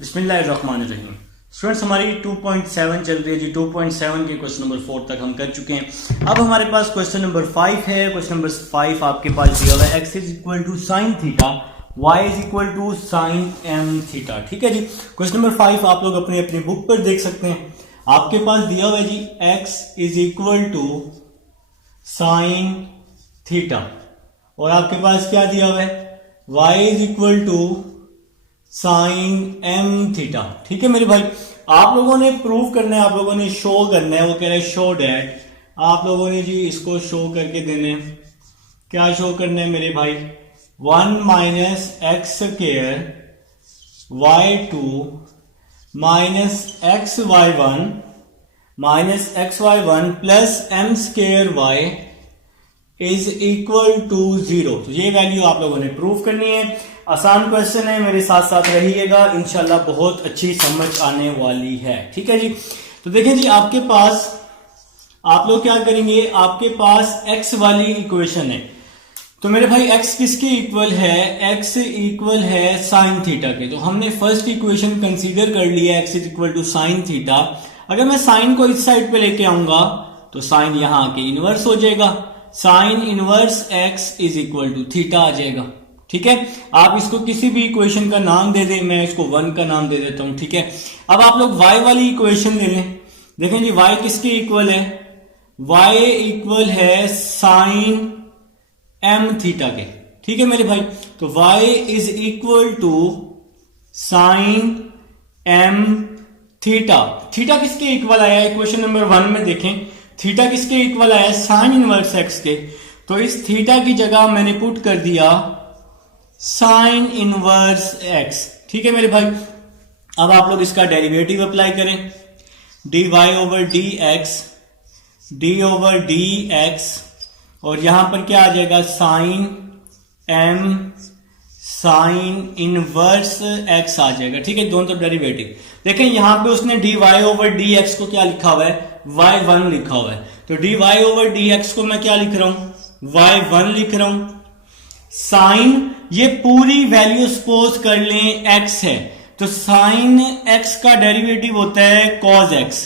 बिस्मिल्लाहिर्रहमानिर्रहीम। स्टूडेंट्स हमारी 2.7 चल रही है जी। 2.7 के क्वेश्चन नंबर 4 तक हम कर चुके हैं। अब हमारे पास क्वेश्चन नंबर 5 है। क्वेश्चन नंबर 5 आपके पास दिया हुआ है x is equal to sine theta, y is equal to sine m theta. ठीक है जी। क्वेश्चन नंबर 5 आप लोग अपनी अपनी बुक पर देख सकते हैं। आपके पास दिया हुआ है जी x is equal to sine theta और आपके पास क्या दिया हुआ है y is equal to sine m theta. ठीक है मेरे भाई, आप लोगों ने प्रूव करना है, आप लोगों ने शो करना है। वो कह रहे हैं शो डैट, आप लोगों ने जी इसको शो करके देने। क्या शो करना है मेरे भाई? 1 minus x square y2 minus x y1 minus x y1 plus m square y is equal to 0। तो ये वैल्यू आप लोगों ने प्रूव करनी है। आसान क्वेश्चन है, मेरे साथ साथ रहिएगा, इंशाल्लाह बहुत अच्छी समझ आने वाली है। ठीक है जी। तो देखें जी, आपके पास आप लोग क्या करेंगे, आपके पास x वाली इक्वेशन है। तो मेरे भाई x किसके इक्वल है? x इक्वल है साइन थीटा के। तो हमने फर्स्ट इक्वेशन कंसीडर कर लिया x is equal to sine theta. अगर मैं साइन को इस साइड पे लेके आऊंगा तो साइन यहां आके इनवर्स हो जाएगा। Sine inverse x is equal to theta आ जाएगा। ठीक है, आप इसको किसी भी इक्वेशन का नाम दे दें, मैं इसको 1 का नाम दे देता हूं। ठीक है, अब आप लोग y वाली इक्वेशन ले लें। देखें जी, y किसके इक्वल है? y इक्वल है साइन m थीटा के। ठीक है मेरे भाई, तो y is equal to sine m theta. Theta किसके इक्वल आया है? इक्वेशन नंबर 1 में देखें, थीटा किसके इक्वल आया है? साइन इनवर्स x के। तो इस थीटा की जगह मैंने पुट कर दिया साइन इनवर्स x। ठीक है मेरे भाई, अब आप लोग इसका डेरिवेटिव अप्लाई करें। dy over d x, d over d x, और यहां पर क्या आ जाएगा? Sine m sine inverse x आ जाएगा। ठीक है, दोनों तरफ डेरिवेटिव। देखें यहां पे उसने dy ओवर डी एक्स को क्या लिखा हुआ है? y1 लिखा हुआ है। तो dy ओवर डी एक्स को मैं क्या लिख रहा हूं? y1 लिख रहा हूं। साइन, ये पूरी वैल्यू सपोज कर लें x है, तो साइन x का डेरिवेटिव होता है cos x।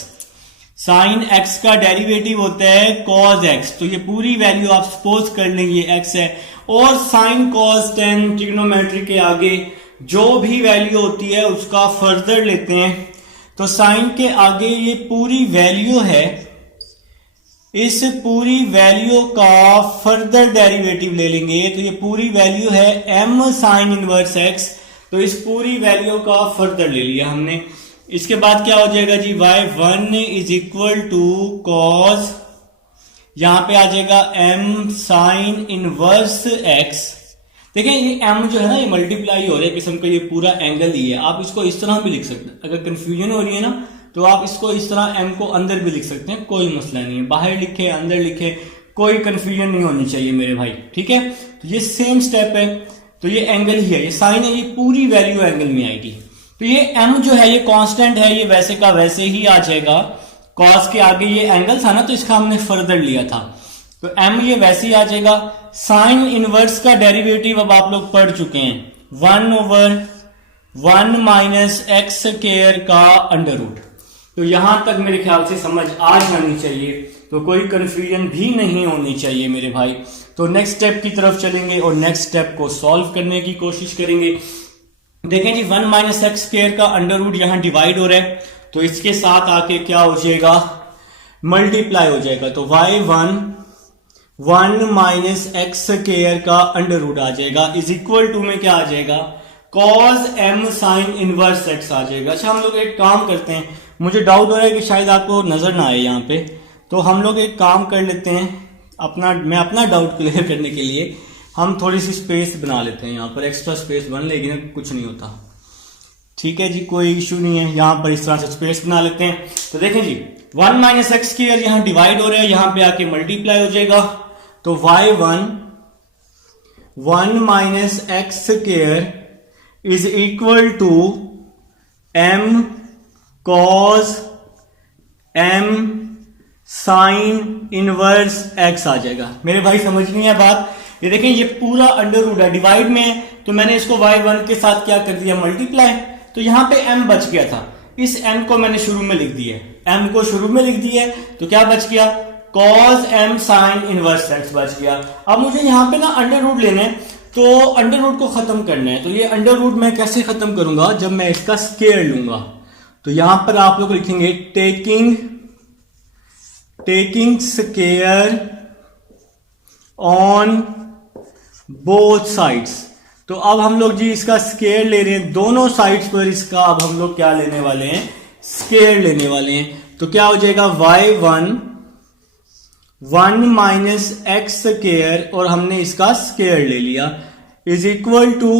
साइन x का डेरिवेटिव होता है cos x। तो ये पूरी वैल्यू आप सपोज कर लें ये x है। और साइन cos tan ट्रिग्नोमेट्री के आगे जो भी वैल्यू होती है उसका फर्दर लेते हैं। तो साइन के आगे ये पूरी वैल्यू है, इस पूरी वैल्यू का फर्दर डेरिवेटिव ले लेंगे। तो ये पूरी वैल्यू है m साइन इनवर्स x। तो इस पूरी वैल्यू का फर्दर ले लिया हमने। इसके बाद क्या हो जाएगा जी? y1 is equal to cos, यहां पे आ जाएगा m साइन इनवर्स x। देखिए ये m जो है ना, ये मल्टीप्लाई हो रहा है किस्म का, ये पूरा एंगल ही है। आप इसको इस तरह भी लिख सकते हैं। अगर कंफ्यूजन हो रही है ना, तो आप इसको इस तरह m को अंदर भी लिख सकते हैं, कोई मसला नहीं है। बाहर लिखे अंदर लिखे, कोई कंफ्यूजन नहीं होनी चाहिए मेरे भाई। ठीक है, तो ये सेम स्टेप है। तो ये एंगल ही है, ये साइन है, ये पूरी वैल्यू एंगल में आएगी। तो ये m जो है ये कांस्टेंट है, ये वैसे का वैसे ही आ जाएगा। कॉस के आगे ये एंगल था ना, तो इसका हमने फर्दर लिया था, तो m ये वैसे ही आ जाएगा। साइन इनवर्स का डेरिवेटिव अब आप लोग पढ़ चुके हैं, 1 ओवर 1 माइनस एक्स स्क्वायर का अंडर रूट। तो यहां तक मेरे ख्याल से समझ आ जानी चाहिए, तो कोई कंफ्यूजन भी नहीं होनी चाहिए मेरे भाई। तो नेक्स्ट स्टेप की तरफ चलेंगे और नेक्स्ट स्टेप को सॉल्व करने की कोशिश करेंगे। देखें जी, 1 माइनस एक्स स्क्वायर का अंडर रूट यहां डिवाइड हो रहा है, तो इसके साथ आके क्या हो जाएगा? मल्टीप्लाई हो जाएगा। तो y1 1 माइनस एक्स स्क्वायर का अंडर रूट आ जाएगा, इज इक्वल टू में क्या आ जाएगा? cos m sine inverse x आ जाएगा। अच्छा, हम लोग एक काम करते हैं, मुझे डाउट हो रहा है कि शायद आपको नजर ना आए यहाँ पे, तो हम लोग एक काम कर लेते हैं, मैं अपना डाउट क्लियर करने के लिए हम थोड़ी सी स्पेस बना लेते हैं। यहाँ पर एक्स्ट्रा स्पेस बन लेगी ना, कुछ नहीं होता। ठीक है जी, कोई इशू नहीं है। यहाँ पर इस तरह से स्पेस बना लेते हैं। तो देखें जी, 1 माइनस एक्स स्क्वायर यहाँ डिवाइड हो रहा है, यहाँ पे आके मल्टीप्लाई हो जाएगा। तो y1 1 minus x square is equal to m cos m sine inverse x आ जाएगा। मेरे भाई समझ नहीं है बात? ये देखें, ये पूरा अंडर रूट है, डिवाइड में है, तो मैंने इसको y1 के साथ क्या कर दिया? मल्टीप्लाई। तो यहां पे m बच गया था, इस m को मैंने शुरू में लिख दिया है, m को शुरू में लिख दिया है, तो क्या बच गया, cos m sin inverse x बच गया। अब मुझे यहां पे ना अंडर रूट लेना है, तो अंडर रूट को खत्म करना है। तो ये अंडर रूट मैं कैसे खत्म करूंगा, जब मैं इसका स्क्वायर लूंगा। तो यहां पर आप लोग लिखेंगे taking square on both sides. तो अब हम लोग जी इसका स्क्वायर ले रहे हैं, दोनों साइड्स पर इसका अब हम लोग क्या लेने वाले हैं, स्क्वायर लेने वाले हैं। तो क्या हो जाएगा, y1 1 माइनस एक्स स्क्वायर और हमने इसका स्क्वायर ले लिया is equal to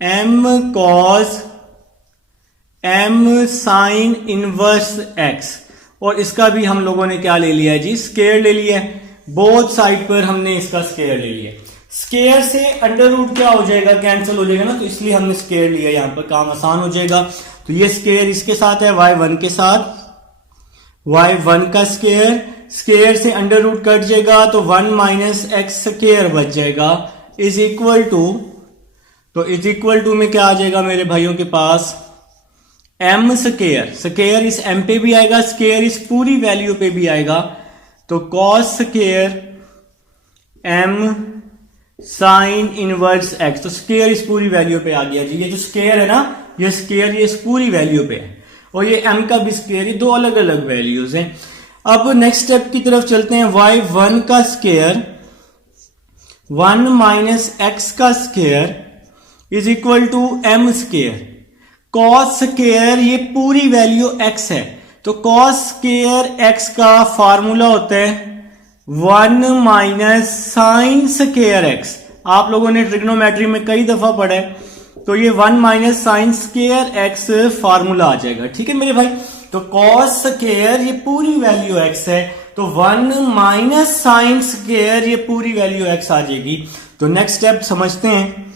m cos m sine inverse x, और इसका भी हम लोगों ने क्या ले लिया है जी, स्क्वायर ले लिया है। बोथ साइड पर हमने इसका स्क्वायर ले लिया। स्क्वायर से अंडर रूट क्या हो जाएगा, कैंसिल हो जाएगा ना, तो इसलिए हमने स्क्वायर लिया, यहां पर काम आसान हो जाएगा। तो ये स्क्वायर इसके साथ है, y1 के साथ, y1 का स्क्वायर, स्क्वायर से अंडर रूट कट जाएगा तो 1 माइनस एक्स स्क्वायर बच जाएगा इज इक्वल टू, तो इज इक्वल टू में क्या आ जाएगा मेरे भाइयों के पास, m स्क्वायर, स्क्वायर इस m पे भी आएगा, स्क्वायर इस पूरी वैल्यू पे भी आएगा, तो cos square m sine inverse x, तो स्क्वायर इस पूरी वैल्यू पे आ गया जी। ये जो स्क्वायर है ना, ये स्क्वायर ये इस पूरी वैल्यू पे है, और ये m का भी स्क्वायर, ये दो अलग अलग वैल्यूज हैं। अब नेक्स्ट स्टेप की तरफ चलते हैं, y1 का स्क्वायर 1 माइनस एक्स का square is equal to m square. cos square ये पूरी वैल्यू x है, तो cos स्क्वायर x का फार्मूला होता है 1 माइनस साइन स्क्वायर x। आप लोगों ने ट्रिग्नोमेट्री में कई दफा पढ़ा है, तो ये 1 minus sine square x formula आ जाएगा, ठीक है मेरे भाई। तो cos स्क्वायर ये पूरी वैल्यू x है, तो 1 माइनस साइन स्क्वायर ये पूरी वैल्यू x आ जाएगी। तो नेक्स्ट स्टेप समझते हैं,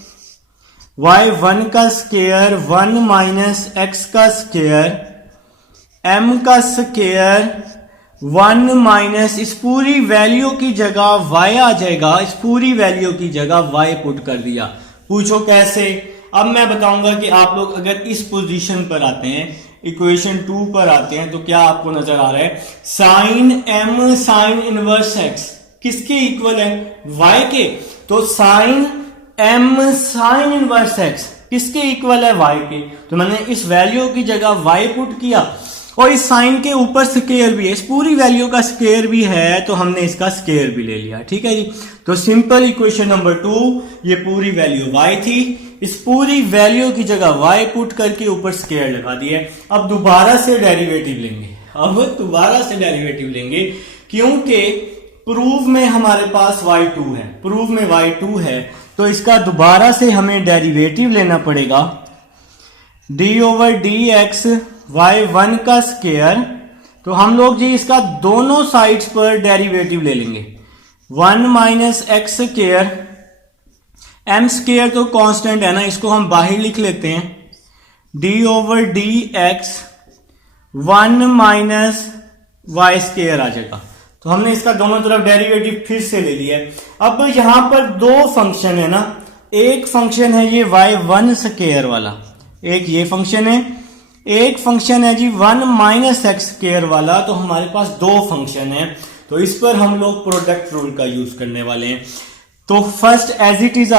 y1 का स्क्वायर 1 माइनस x का स्क्वायर, m का स्क्वायर 1 माइनस इस पूरी वैल्यू की जगह y आ जाएगा, इस पूरी वैल्यू की जगह y पुट कर दिया। पूछो कैसे, अब मैं बताऊंगा कि आप लोग अगर इस पोजीशन पर आते हैं, इक्वेशन 2 पर आते हैं, तो क्या आपको नजर आ रहा है, sine m sine inverse x किसके इक्वल है, y के। तो sine m sine inverse x किसके इक्वल है, y के। तो मैंने इस वैल्यू की जगह y पुट किया, और इस साइन के ऊपर स्क्वायर भी है, इस पूरी वैल्यू का स्क्वायर भी है, तो हमने इसका स्क्वायर भी ले लिया, ठीक है जी। तो सिंपल इक्वेशन नंबर 2, ये पूरी वैल्यू y थी, इस पूरी वैल्यू की जगह y पुट करके ऊपर स्क्वायर लगा दिया। अब दोबारा से डेरिवेटिव लेंगे, क्योंकि प्रूव में हमारे पास y2 है, प्रूव में y2 है, तो इसका दोबारा से हमें डेरिवेटिव लेना पड़ेगा, d over d x y1 का स्क्वायर। तो हम लोग जी इसका दोनों साइड्स पर डेरिवेटिव ले लेंगे, 1 minus x square, m square तो कांस्टेंट है ना, इसको हम बाहर लिख लेते हैं, d over d x 1 minus y square आ जाएगा। तो हमने इसका दोनों तरफ डेरिवेटिव फिर से ले लिया है। अब यहां पर दो फंक्शन है ना, एक फंक्शन है ये y1 स्क्वायर वाला, एक ये फंक्शन है, एक फंक्शन है जी 1 माइनस एक्स स्क्वायर वाला। तो हमारे पास दो फंक्शन है, तो इस पर हम लोग प्रोडक्ट रूल का यूज करने वाले हैं। तो फर्स्ट एज इट इज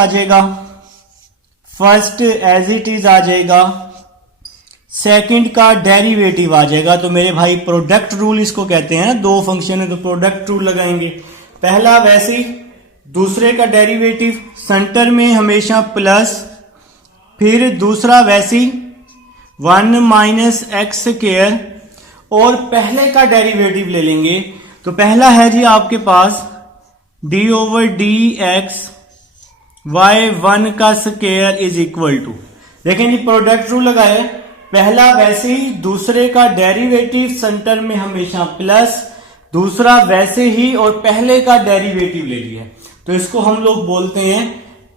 आ जाएगा, सेकंड का डेरिवेटिव आ जाएगा। तो मेरे भाई प्रोडक्ट रूल इसको कहते हैं, दो फंक्शन है तो प्रोडक्ट रूल लगाएंगे। पहला वैसे ही, दूसरे का डेरिवेटिव सेंटर में हमेशा प्लस, फिर दूसरा वैसे ही 1 माइनस एक्स स्क्वायर, और पहले का डेरिवेटिव ले लेंगे। तो पहला है जी आपके पास d over d x y1 का स्क्वायर इज इक्वल टू, देखें जी प्रोडक्ट रूल लगाया, पहला वैसे ही, दूसरे का डेरिवेटिव सेंटर में हमेशा प्लस, दूसरा वैसे ही, और पहले का डेरिवेटिव ले लिया। तो इसको हम लोग बोलते हैं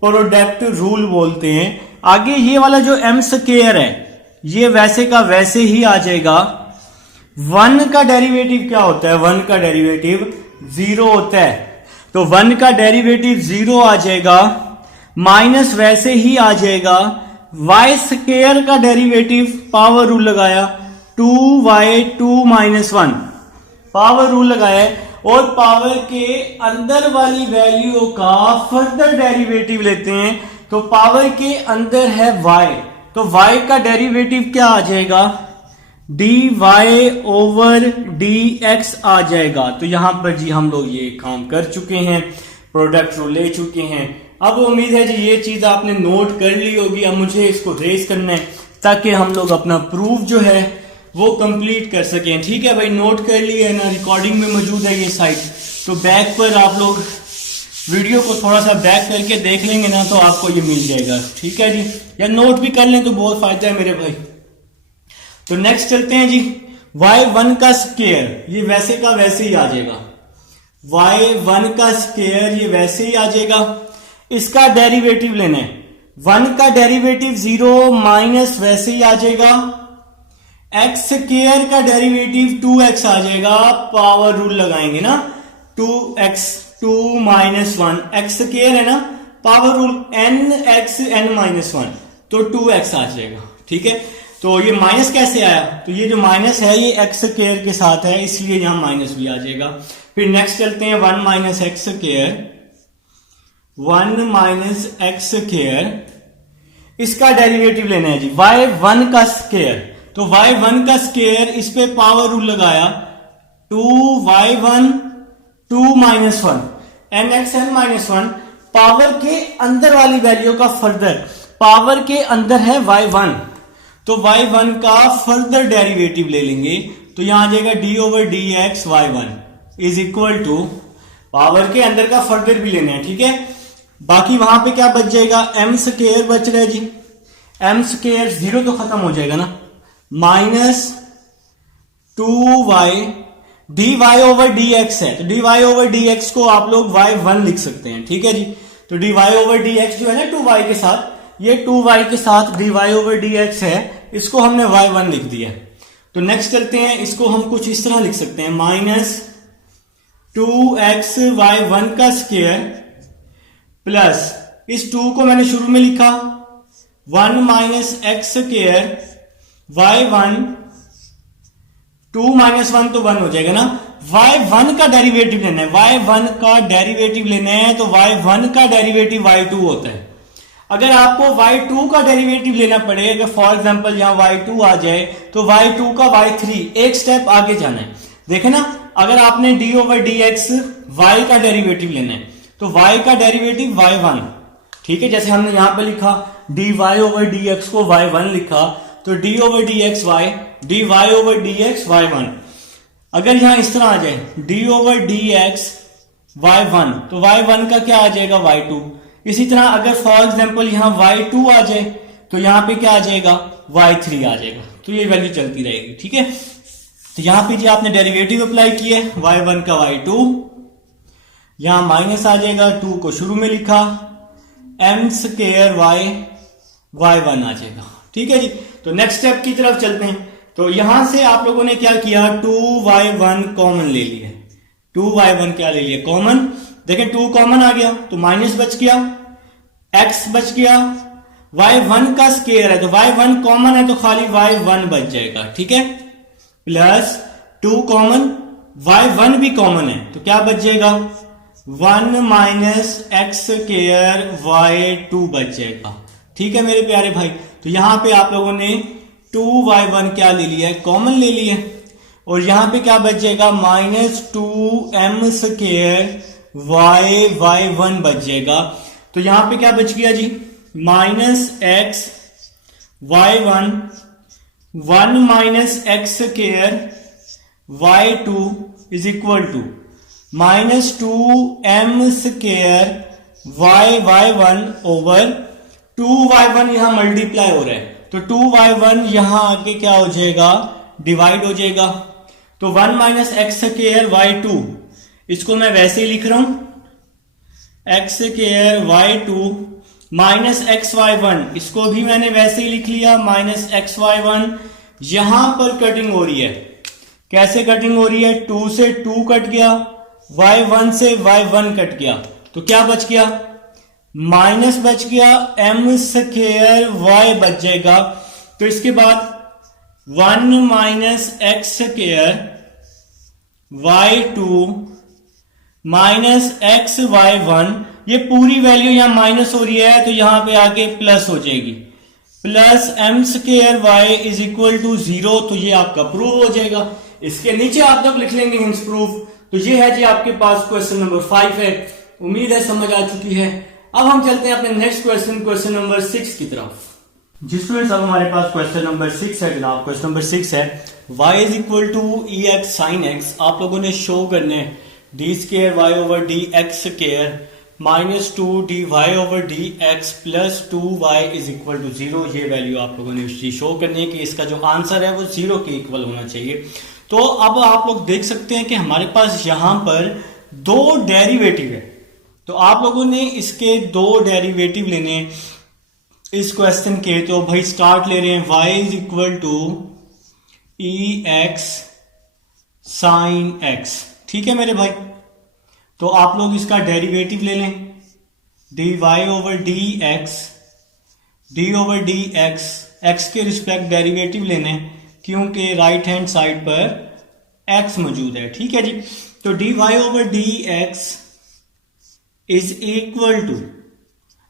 प्रोडक्ट रूल बोलते हैं। आगे ये वाला जो m स्क्वायर है ये वैसे का वैसे ही आ जाएगा। 1 का डेरिवेटिव क्या होता है, 1 का डेरिवेटिव 0 होता है, तो 1 का डेरिवेटिव 0 आ जाएगा, माइनस वैसे ही आ जाएगा वाई स्क्वायर का डेरिवेटिव, पावर रूल लगाया, 2y2 माइनस 1 पावर रूल लगाया है, और पावर के अंदर वाली वैल्यू का फर्दर डेरिवेटिव लेते हैं। तो पावर के अंदर है y, तो y का डेरिवेटिव क्या आ जाएगा, dy ओवर dx आ जाएगा। तो यहां पर जी हम लोग ये काम कर चुके हैं, प्रोडक्ट रूल ले चुके हैं। अब उम्मीद है जी ये चीज आपने नोट कर ली होगी। अब मुझे इसको रेज करना है ताकि हम लोग अपना प्रूफ जो है वो कंप्लीट कर सकें। ठीक है भाई, नोट कर लिए ना, रिकॉर्डिंग में मौजूद है ये साइट। तो बैक पर आप लोग वीडियो को थोड़ा सा बैक करके देख लेंगे ना तो आपको ये मिल जाएगा। ठीक है जी, या नोट भी कर लें तो बहुत फायदा है मेरे भाई। तो नेक्स्ट चलते हैं जी, y1 का स्क्वायर ये वैसे का वैसे ही आ जाएगा, y1 का स्क्वायर ये वैसे ही आ जाएगा। इसका डेरिवेटिव लेना है, 1 का डेरिवेटिव 0 माइनस वैसे ही आ जाएगा, x स्क्वायर का डेरिवेटिव 2x आ जाएगा, पावर रूल लगाएंगे ना, 2x 2 माइनस 1 x स्क्वायर है ना, power rule nx n minus 1 तो 2x आ जाएगा। ठीक है, तो ये माइनस कैसे आया, तो ये जो माइनस है ये x स्क्वायर के साथ है इसलिए यहां माइनस भी आ जाएगा। फिर नेक्स्ट चलते हैं 1 minus x square, 1 minus x square, इसका डेरिवेटिव लेना है जी, y1 का स्क्वायर। तो y1 का स्क्वायर, इस पे पावर रूल लगाया, 2y1 2 minus 1 nx n minus 1, power के अंदर वाली वैल्यू का फर्दर, पावर के अंदर है y1 तो y1 का फर्दर डेरिवेटिव ले लेंगे। तो यहां आ जाएगा d over d x y1 is equal to, power के अंदर का फर्दर भी लेना है। ठीक है, बाकी वहां पे क्या बच जाएगा, m स्क्वायर बच रहा है जी, m स्क्वायर 0 तो खत्म हो जाएगा ना, minus 2y dy over dx है, तो dy ओवर dx को आप लोग y1 लिख सकते हैं। ठीक है जी, तो dy ओवर dx जो है ना 2y के साथ, ये 2y के साथ dy ओवर dx है, इसको हमने y1 लिख दिया। तो नेक्स्ट चलते हैं, इसको हम कुछ इस तरह लिख सकते हैं, माइनस 2x y1 का स्क्वायर प्लस, इस 2 को मैंने शुरू में लिखा, 1 minus x square y1, 2 minus 1 तो 1 हो जाएगा ना, y1 का डेरिवेटिव लेना है, y1 का डेरिवेटिव लेना है, तो y1 का डेरिवेटिव y2 होता है। अगर आपको y2 का डेरिवेटिव लेना पड़े, अगर फॉर एग्जांपल यहां y2 आ जाए तो y2 का y3, एक स्टेप आगे जाना है। देखे ना, अगर आपने d ओवर dx y का डेरिवेटिव लेना है तो y का डेरिवेटिव y1, ठीक है, जैसे हमने यहां पे लिखा dy ओवर dx को y1 लिखा, तो d over dx y, dy over dx y1। अगर यहां इस तरह आ जाए d ओवर dx y1 तो y1 का क्या आ जाएगा, y2। इसी तरह अगर फॉर एग्जांपल यहां y2 आ जाए तो यहां पे क्या आ जाएगा, y3 आ जाएगा। तो ये वैल्यू चलती रहेगी। ठीक है, तो यहां पे जी आपने डेरिवेटिव अप्लाई किए, y1 का y2, यहां माइनस आ जाएगा, 2 को शुरू में लिखा, m स्क्वायर y1 आ जाएगा। ठीक है जी, तो नेक्स्ट स्टेप की तरफ चलते हैं। तो यहां से आप लोगों ने क्या किया, 2y1 कॉमन ले लिया, 2y1 क्या ले लिया, कॉमन। देखें 2 कॉमन आ गया तो माइनस बच गया, x बच गया, y1 का स्क्वायर है तो y1 कॉमन है तो खाली y1 बच जाएगा। ठीक है, प्लस 2 कॉमन, y1 भी कॉमन है तो क्या बच जाएगा, 1 माइनस एक्स स्क्वायर y2 बच जाएगा। ठीक है मेरे प्यारे भाई, तो यहां पे आप लोगों ने 2y1 क्या ले लिया है, कॉमन ले लिया, और यहां पे क्या बच जाएगा, माइनस 2m स्क्वायर y1 बच जाएगा। तो यहां पे क्या बच गया जी, minus x y1, 1 minus x square y2 is equal to minus 2m square y1 over 2y1, यहां मल्टीप्लाई हो रहा है तो 2y1 यहां आके क्या हो जाएगा, डिवाइड हो जाएगा। तो 1 माइनस एक्स स्क्वायर y2, इसको मैं वैसे ही लिख रहा हूं, x square y2 minus x y1, इसको भी मैंने वैसे ही लिख लिया, माइनस एक्स y1। यहां पर कटिंग हो रही है, कैसे कटिंग हो रही है, 2 से 2 कट गया, y1 से y1 कट गया, तो क्या बच गया, माइनस बच गया एम स्क्वायर वाई बच जाएगा। तो इसके बाद 1 minus x square y 2 minus x y 1, ये पूरी वैल्यू यहां माइनस हो रही है तो यहां पे आके प्लस हो जाएगी, plus m square y is equal to 0। तो ये आपका प्रूव हो जाएगा। इसके नीचे आप लोग लिख लेंगे हिंस प्रूफ। तो ये है जी आपके पास क्वेश्चन नंबर 5 है। उम्मीद है समझ आ चुकी है। अब हम चलते हैं अपने नेक्स्ट क्वेश्चन नंबर 6 की तरफ। जिसमें अब हमारे पास क्वेश्चन नंबर 6 है जनाब। क्वेश्चन नंबर 6 है y is equal to e x sine x. आप लोगों ने शो करने d square y over d x square minus 2 d y over d x plus 2 y is equal to 0। ये value आप लोगों ने शो करनी है कि इसका जो आंसर है वो 0 के इक्वल होना चाहिए। तो अब आप लोग देख सकते हैं कि हमारे पास यहां पर दो डेरिवेटिव है। तो आप लोगों ने इसके दो डेरिवेटिव लेने इस क्वेश्चन के। तो भाई स्टार्ट ले रहे हैं y is equal to e x sine x. ठीक है मेरे भाई। तो आप लोग इसका डेरिवेटिव ले लें, d y over d d x, x के रिस्पेक्ट डेरिवेटिव लेने क्योंकि राइट हैंड साइड पर x मौजूद है। ठीक है जी। तो d y over d x is equal to,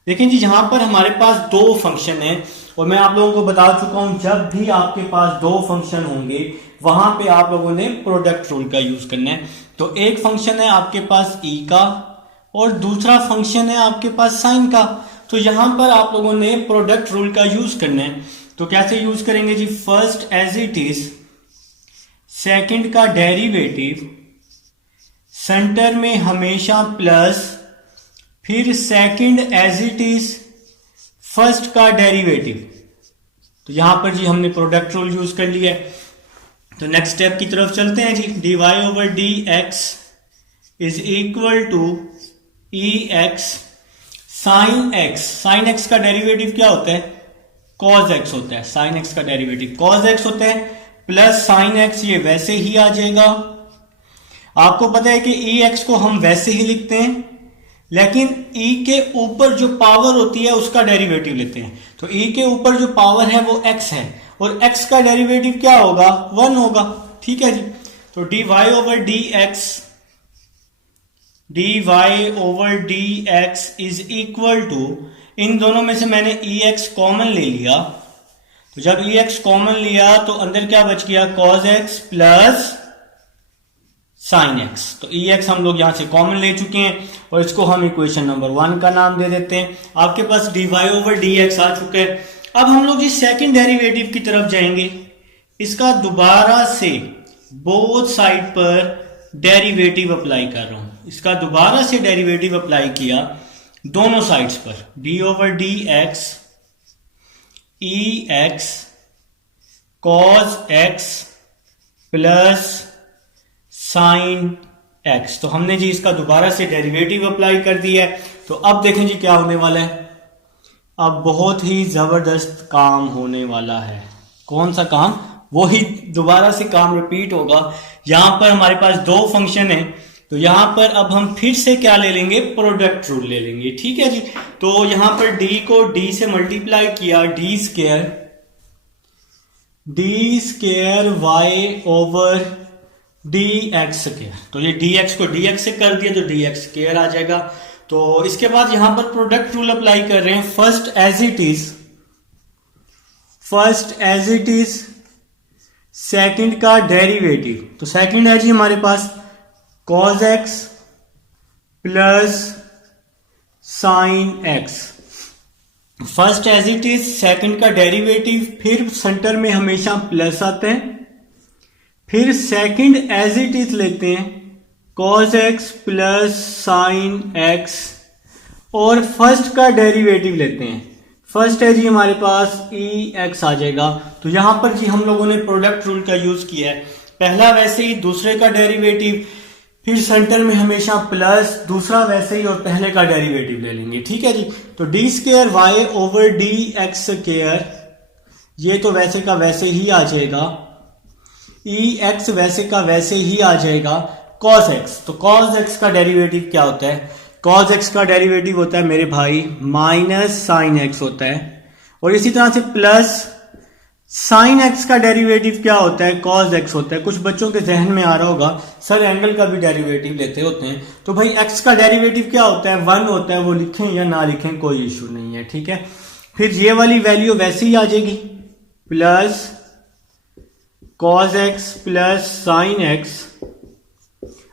देखिए जी यहां पर हमारे पास दो फंक्शन है और मैं आप लोगों को बता चुका हूं जब भी आपके पास दो फंक्शन होंगे वहां पे आप लोगों ने प्रोडक्ट रूल का यूज करना है। तो एक फंक्शन है आपके पास e का और दूसरा फंक्शन है आपके पास साइन का। तो यहां पर आप लोगों ने प्रोडक्ट रूल का यूज करना है। तो कैसे यूज करेंगे जी? First as it is, second का डेरिवेटिव, सेंटर में हमेशा प्लस, फिर second as it is first का डेरिवेटिव। तो यहां पर जी हमने प्रोडक्ट रूल यूज कर लिया है। तो नेक्स्ट स्टेप की तरफ चलते हैं जी। D y over d x is equal to e x sine x. Sine x का डेरिवेटिव क्या होता है? कॉज एक्स होता है। साइन एक्स का डेरिवेटिव कॉज एक्स होता है प्लस साइन एक्स, ये वैसे ही आ जाएगा। आपको पता है कि ई एक्स को हम वैसे ही लिखते हैं लेकिन e के ऊपर जो पावर होती है उसका डेरिवेटिव लेते हैं। तो e के ऊपर जो पावर है वो x है और x का डेरिवेटिव क्या होगा? 1 होगा। ठीक है जी। तो dy over dx is equal to, इन दोनों में से मैंने ex कॉमन ले लिया। तो जब ex कॉमन लिया तो अंदर क्या बच गया? cos x plus sine x. तो ई एक्स हम लोग यहां से कॉमन ले चुके हैं और इसको हम इक्वेशन नंबर 1 का नाम दे देते हैं। आपके पास d y over d x आ चुका है। अब हम लोग जिस सेकंड डेरिवेटिव की तरफ जाएंगे, इसका दोबारा से बोथ साइड पर डेरिवेटिव अप्लाई कर रहा हूं। इसका दोबारा से डेरिवेटिव अप्लाई किया दोनों साइड्स पर, d over d x e x cos x plus sine x. तो हमने जी इसका दोबारा से डेरिवेटिव अप्लाई कर दिया है। तो अब देखें जी क्या होने वाला है। अब बहुत ही जबरदस्त काम होने वाला है। कौन सा काम? वो ही दोबारा से काम रिपीट होगा। यहां पर हमारे पास दो फंक्शन है तो यहां पर अब हम फिर से क्या ले लेंगे? प्रोडक्ट रूल ले लेंगे। ठीक है जी। तो यहां पर d को d से मल्टीप्लाई किया, d square y over d x square. तो ये dx को dx से कर दिया तो dx स्क्वायर आ जाएगा। तो इसके बाद यहां पर प्रोडक्ट रूल अप्लाई कर रहे हैं। First as it is second का डेरिवेटिव। तो सेकंड है जी हमारे पास cos x plus sine x। First as it is, second का डेरिवेटिव, फिर सेंटर में हमेशा प्लस आते हैं, फिर सेकंड एज इट इज लेते हैं cos x plus sine x और फर्स्ट का डेरिवेटिव लेते हैं। फर्स्ट है जी हमारे पास ई एक्स आ जाएगा। तो यहां पर जी हम लोगों ने प्रोडक्ट रूल का यूज किया है। पहला वैसे ही, दूसरे का डेरिवेटिव, फिर सेंटर में हमेशा प्लस, दूसरा वैसे ही और पहले का डेरिवेटिव ले लेंगे। ठीक है जी। तो d square y over d x square, ये तो वैसे का वैसे ही आ जाएगा। ई एक्स वैसे का वैसे ही आ जाएगा। cos x, तो cos x का डेरिवेटिव क्या होता है? कॉज एक्स का डेरिवेटिव होता है मेरे भाई माइनस साइन एक्स होता है, और इसी तरह से प्लस साइन एक्स का डेरिवेटिव क्या होता है, कॉज एक्स होता है। कुछ बच्चों के जहन में आ रहा होगा सर एंगल का भी डेरिवेटिव लेते होते हैं, तो भाई एक्स का डेरिवेटिव क्या होता है, 1 होता है, वो लिखें या ना लिखें कोई इशू नहीं है, ठीक है। फिर ये वाली वैल्यू वैसे ही आ जाएगी, plus cos x plus sine x.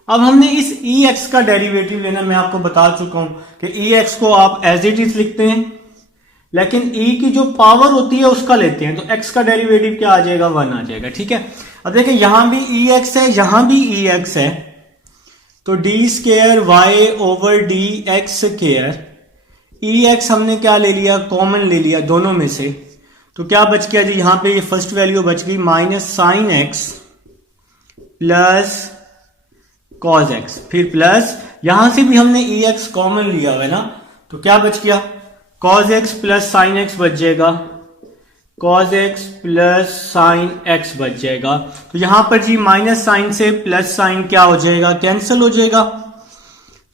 अब हमने इस ई एक्स का डेरिवेटिव लेना, मैं आपको बता चुका हूं कि ई एक्स को आप एज इट इज लिखते हैं, लेकिन e की जो पावर होती है उसका लेते हैं, तो x का डेरिवेटिव क्या आ जाएगा, 1 आ जाएगा, ठीक है। अब देखिए यहां भी ई एक्स है, यहां भी ई एक्स है, तो d square y over d x square, e x हमने क्या ले लिया, कॉमन ले लिया दोनों में से, तो क्या बच गया जी, यहां पे ये फर्स्ट वैल्यू बच गई minus sine x plus cos x, फिर प्लस यहां से भी हमने ई एक्स कॉमन लिया हुआ है ना, तो क्या बच गया, cos x plus sine x बच जाएगा, cos x plus sine x बच जाएगा। तो यहां पर जी माइनस साइन से प्लस साइन क्या हो जाएगा, कैंसिल हो जाएगा,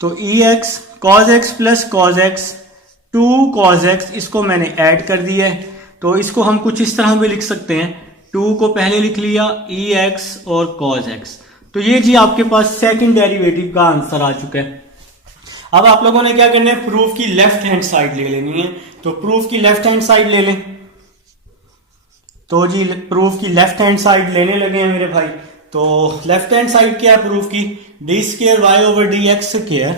तो e x cos x plus cos x 2 cos x, इसको मैंने ऐड कर दिया है, तो इसको हम कुछ इस तरह भी लिख सकते हैं, 2 को पहले लिख लिया, ई एक्स और कॉज एक्स। तो ये जी आपके पास सेकंड डेरिवेटिव का आंसर आ चुका है। अब आप लोगों ने क्या करना है, प्रूफ की लेफ्ट हैंड साइड ले लेनी है, तो प्रूफ की लेफ्ट हैंड साइड ले लें। तो जी प्रूफ की लेफ्ट हैंड साइड लेने लगे हैं मेरे भाई, तो लेफ्ट हैंड साइड क्या है प्रूफ की, d square y over d x square,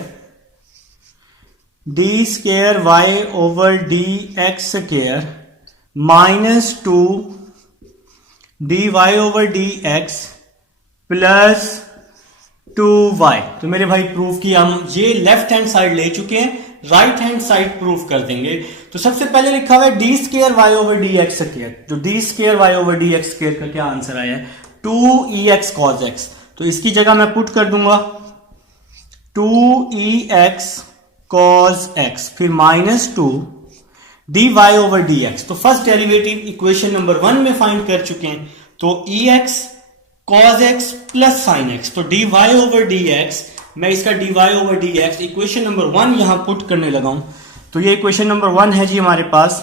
d square y over d x square minus 2 d y over d x plus 2y। तो मेरे भाई प्रूफ की हम ये लेफ्ट हैंड साइड ले चुके हैं, राइट हैंड साइड प्रूफ कर देंगे। तो सबसे पहले लिखा हुआ है d square y over d x square, तो d square y over d x square का क्या आंसर आया है, 2ex cos x, तो इसकी जगह मैं पुट कर दूंगा 2ex cos x, फिर माइनस 2 dy ओवर dx। तो फर्स्ट डेरिवेटिव इक्वेशन नंबर 1 में फाइंड कर चुके हैं, तो ex cos x plus sine x, तो dy ओवर dx, मैं इसका dy over dx equation number 1 यहां पुट करने लगा हूं। तो ये इक्वेशन नंबर 1 है जी हमारे पास,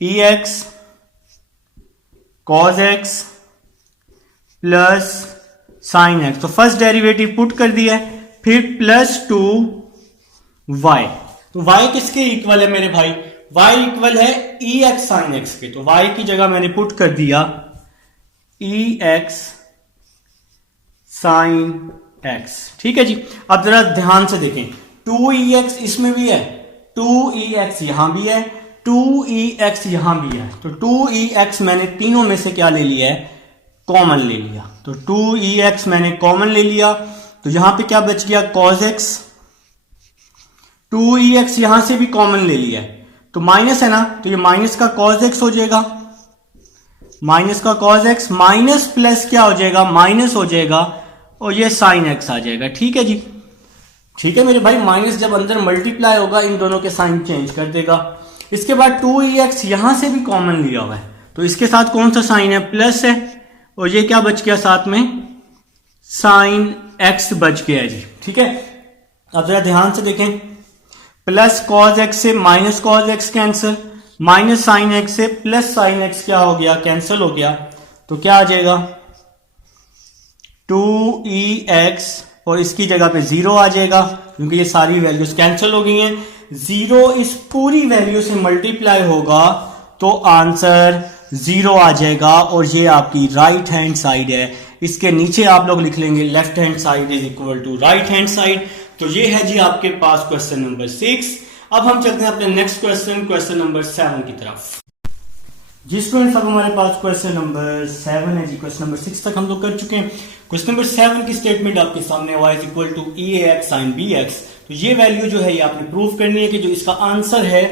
ex cos x plus sine x, तो फर्स्ट डेरिवेटिव पुट कर दिया है, फिर प्लस 2y। तो y किसके इक्वल है मेरे भाई, y इक्वल है ex साइन x के, तो y की जगह मैंने पुट कर दिया ex साइन x। ठीक है जी। अब जरा ध्यान से देखें, 2ex इसमें भी है, 2ex यहां भी है, 2ex यहां भी है, तो 2ex मैंने तीनों में से क्या ले लिया है, कॉमन ले लिया। तो 2ex मैंने कॉमन ले लिया, तो यहां पे क्या बच गया, cos x। 2ex यहां से भी कॉमन ले लिया है, तो माइनस है ना, तो ये माइनस का cos x हो जाएगा, माइनस का cos x, माइनस प्लस क्या हो जाएगा, माइनस हो जाएगा, और ये साइन x आ जाएगा। ठीक है जी, ठीक है मेरे भाई। माइनस जब अंदर मल्टीप्लाई होगा इन दोनों के साइन चेंज कर देगा। इसके बाद 2ex यहां से भी कॉमन लिया हुआ है, तो इसके साथ कौन सा साइन है, प्लस है, और ये क्या बच गया साथ में, साइन x बच गया जी। ठीक है, अब जरा ध्यान से देखें, प्लस cos x से minus cos x cancel, minus sine x से प्लस साइन x क्या हो गया, कैंसिल हो गया, तो क्या आ जाएगा 2ex, और इसकी जगह पे 0 आ जाएगा, क्योंकि ये सारी वैल्यूज कैंसिल हो गई हैं। 0 इस पूरी वैल्यू से मल्टीप्लाई होगा तो आंसर 0 आ जाएगा, और ये आपकी राइट हैंड साइड है। इसके नीचे आप लोग लिख लेंगे left hand side is equal to right hand side. तो ये है जी आपके पास क्वेश्चन नंबर 6। अब हम चलते हैं अपने नेक्स्ट क्वेश्चन, क्वेश्चन नंबर 7 की तरफ। जी स्टूडेंट्स, अब हमारे पास क्वेश्चन नंबर 7 है जी। क्वेश्चन नंबर 6 तक हम लोग कर चुके हैं। क्वेश्चन नंबर 7 की स्टेटमेंट आपके सामने y is equal to eax sin bx। तो ये वैल्यू जो है ये आपने प्रूव करनी है कि जो इसका आंसर है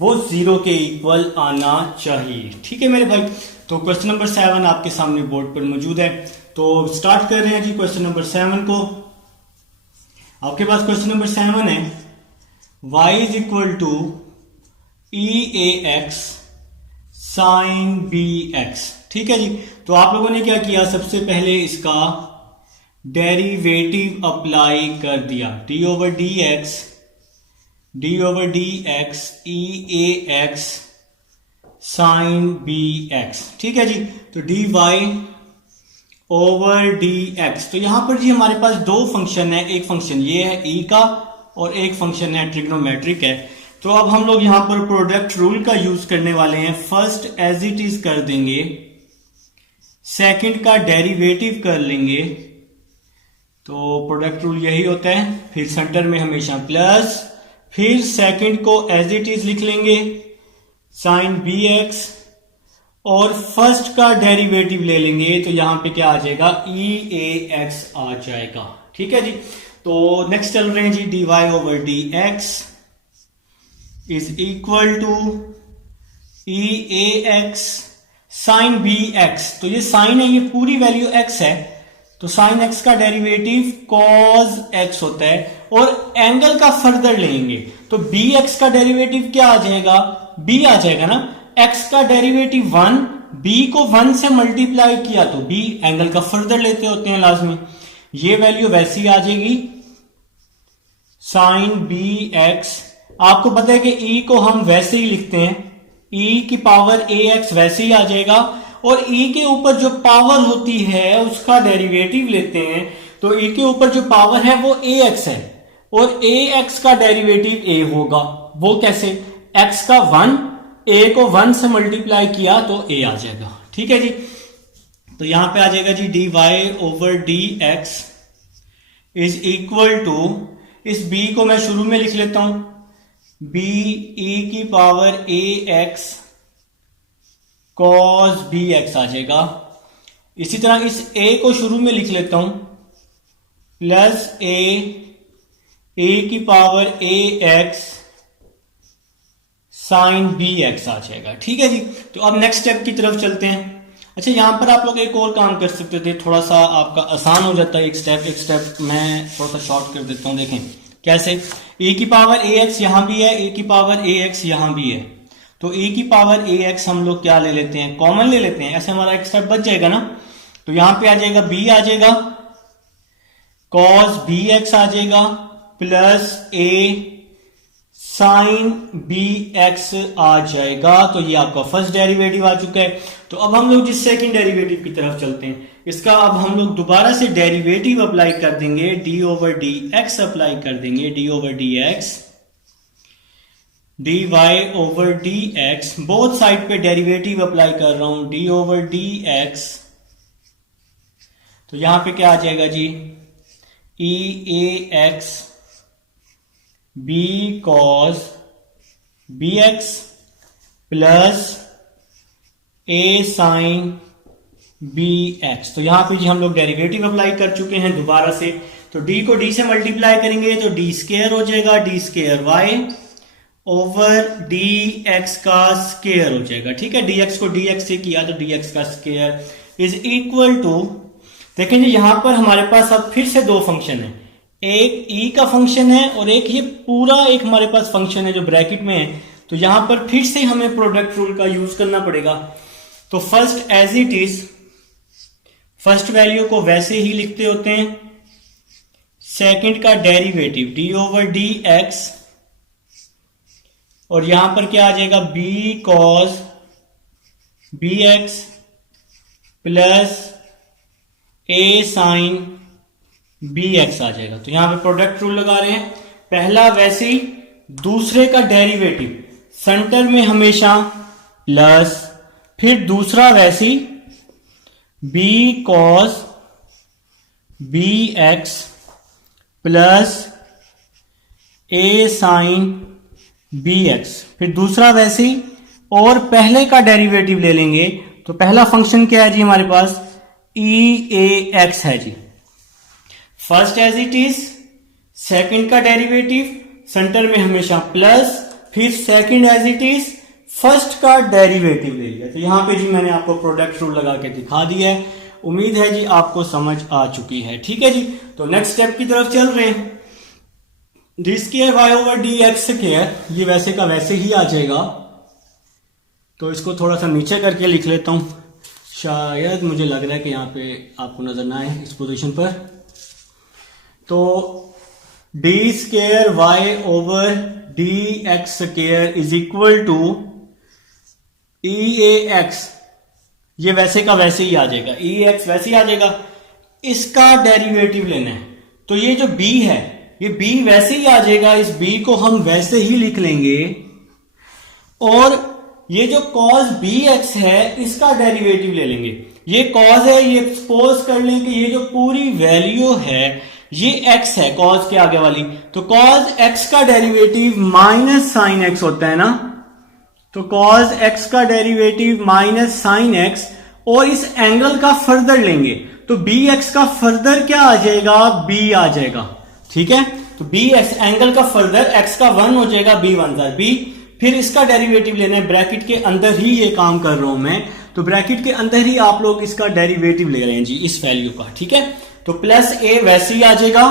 वो 0 के इक्वल आना चाहिए। ठीक है मेरे भाई, तो क्वेश्चन नंबर 7 आपके सामने बोर्ड पर मौजूद है। तो स्टार्ट कर रहे हैं जी क्वेश्चन नंबर 7 को। आपके पास क्वेश्चन नंबर 7 है, y is equal to eax sin bx। ठीक है जी, तो आप लोगों ने क्या किया, सबसे पहले इसका डेरिवेटिव अप्लाई कर दिया, d over d x e a x sine b x, ठीक है जी। तो d y over d x, तो यहां पर जी हमारे पास दो फंक्शन है, एक फंक्शन ये है ई का और एक फंक्शन है ट्रिग्नोमेट्रिक है। तो अब हम लोग यहां पर प्रोडक्ट रूल का यूज करने वाले हैं। फर्स्ट एज इट इज कर देंगे, सेकंड का डेरिवेटिव कर लेंगे, तो प्रोडक्ट रूल यही होता है। फिर सेंटर में हमेशा प्लस, फिर सेकंड को एज इट इज लिख लेंगे साइन बी एक्स, और फर्स्ट का डेरिवेटिव ले लेंगे, तो यहां पे क्या आ जाएगा ई ए एक्स आ जाएगा, ठीक है जी। तो नेक्स्ट चल रहे हैं जी, d y over d x is equal to e a x sine b x. तो ये साइन है, ये पूरी वैल्यू एक्स है, तो साइन एक्स का डेरिवेटिव कॉस एक्स होता है, और एंगल का फर्दर लेंगे तो बी एक्स का डेरिवेटिव क्या आ जाएगा, बी आ जाएगा ना। एक्स का डेरिवेटिव 1, बी को 1 से मल्टीप्लाई किया तो बी, एंगल का फर्दर लेते होते हैं लाजमी, ये वैल्यू वैसी आ जाएगी साइन बी एक्स। आपको पता है कि ई को हम वैसे ही लिखते हैं, ई की पावर ए एक्स वैसे ही आ जाएगा, और ई के ऊपर जो पावर होती है उसका डेरिवेटिव लेते हैं, तो ई के ऊपर जो पावर है वो ए एक्स है, और ए एक्स का डेरिवेटिव ए होगा। वो कैसे, एक्स का 1, ए को 1 से मल्टीप्लाई किया तो ए आ जाएगा, ठीक है जी। तो यहां पे आ जाएगा जी d y over d x is equal to, इस बी को मैं शुरू में लिख लेता हूं, बी ई की पावर ए एक्स कॉस बी एक्स आ जाएगा। इसी तरह इस ए को शुरू में लिख लेता हूं, प्लस ए की पावर ए एक्स साइन बी एक्स आ जाएगा, ठीक है जी। तो अब नेक्स्ट स्टेप की तरफ चलते हैं। अच्छा, यहां पर आप लोग एक और काम कर सकते थे, थोड़ा सा आपका आसान हो जाता है, एक स्टेप मैं थोड़ा सा शॉर्ट कर देता हूं। देखें कैसे, ए की पावर ए एक्स यहां भी है, ए की पावर ए एक्स यहां भी है, तो ए की पावर ए एक्स हम लोग क्या ले लेते हैं, कॉमन ले लेते हैं, ऐसे हमारा एक स्टेप बच जाएगा ना। तो यहां पे आ जाएगा बी आ जाएगा, कॉस बी एक्स आ जाएगा, plus a sine b x आ जाएगा। तो ये आपका फर्स्ट डेरिवेटिव आ चुका है। तो अब हम लोग जिस सेकंड डेरिवेटिव की तरफ चलते हैं, इसका अब हम लोग दोबारा से डेरिवेटिव अप्लाई कर देंगे, d over d x apply कर देंगे, d over d x d y over d x, both side पे डेरिवेटिव अप्लाई कर रहा हूं, डी ओवर डी एक्स। तो यहां पे क्या आ जाएगा जी, e a x b cos b x plus a sine b x. तो यहां पे जी हम लोग डेरिवेटिव अप्लाई कर चुके हैं दोबारा से। तो डी को डी से मल्टीप्लाई करेंगे तो डी स्क्वायर हो जाएगा, d square y over d x का स्क्वायर हो जाएगा, ठीक है। डी एक्स को डी एक्स से किया तो डी एक्स का स्क्वायर इज इक्वल टू, देखें जी यहां पर हमारे पास अब फिर से दो फंक्शन है, एक ई का फंक्शन है और एक ये पूरा एक हमारे पास फंक्शन है जो ब्रैकेट में है। तो यहां पर फिर से हमें प्रोडक्ट रूल का यूज करना पड़ेगा। तो first as it is, first value को वैसे ही लिखते होते हैं, सेकंड का derivative d over d x, और यहां पर क्या आ जाएगा b cos b x plus a sine b x आ जाएगा। तो यहां पे प्रोडक्ट रूल लगा रहे हैं, पहला वैसे ही, दूसरे का डेरिवेटिव सेंटर में हमेशा प्लस, फिर दूसरा वैसे ही b cos b x plus a sine b x, फिर दूसरा वैसे ही, और पहले का डेरिवेटिव ले लेंगे। तो पहला फंक्शन क्या है जी हमारे पास, ई ए एक्स है जी, first as it is, second का डेरिवेटिव सेंटर में हमेशा प्लस, फिर second as it is, first का डेरिवेटिव ले लिया। तो यहां पे जी मैंने आपको प्रोडक्ट रूल लगा के दिखा दिया है। उम्मीद है जी आपको समझ आ चुकी है, ठीक है जी। तो नेक्स्ट स्टेप की तरफ चल रहे हैं, d square y over d x square, ये वैसे का वैसे ही आ जाएगा। तो इसको थोड़ा सा नीचे करके लिख लेता हूं, शायद मुझे लग रहा है कि यहां पे आपको नजर ना आए इस पोजीशन पर। तो d square y over d x square is equal to e a x, ये वैसे का वैसे ही आ जाएगा, ई एक्स वैसे ही आ जाएगा। इसका डेरिवेटिव लेना है, तो ये जो b है ये b वैसे ही आ जाएगा, इस b को हम वैसे ही लिख लेंगे। और ये जो cos bx है इसका डेरिवेटिव ले लेंगे। ये cos है, ये सपोज कर लें कि ये जो पूरी वैल्यू है ये x है, cos के आगे वाली, तो cos x का डेरिवेटिव माइनस साइन x होता है ना, तो cos x का डेरिवेटिव माइनस साइन x, और इस एंगल का फर्दर लेंगे तो bx का फर्दर क्या आ जाएगा, b आ जाएगा। ठीक है, तो bx एंगल का फर्दर x का 1 हो जाएगा, b 1 जार b। फिर इसका डेरिवेटिव लेना है, ब्रैकेट के अंदर ही ये काम कर रहा हूं मैं, तो ब्रैकेट के अंदर ही आप लोग इसका डेरिवेटिव ले रहे हैं जी इस वैल्यू का। ठीक है, तो प्लस a वैसे ही आ जाएगा,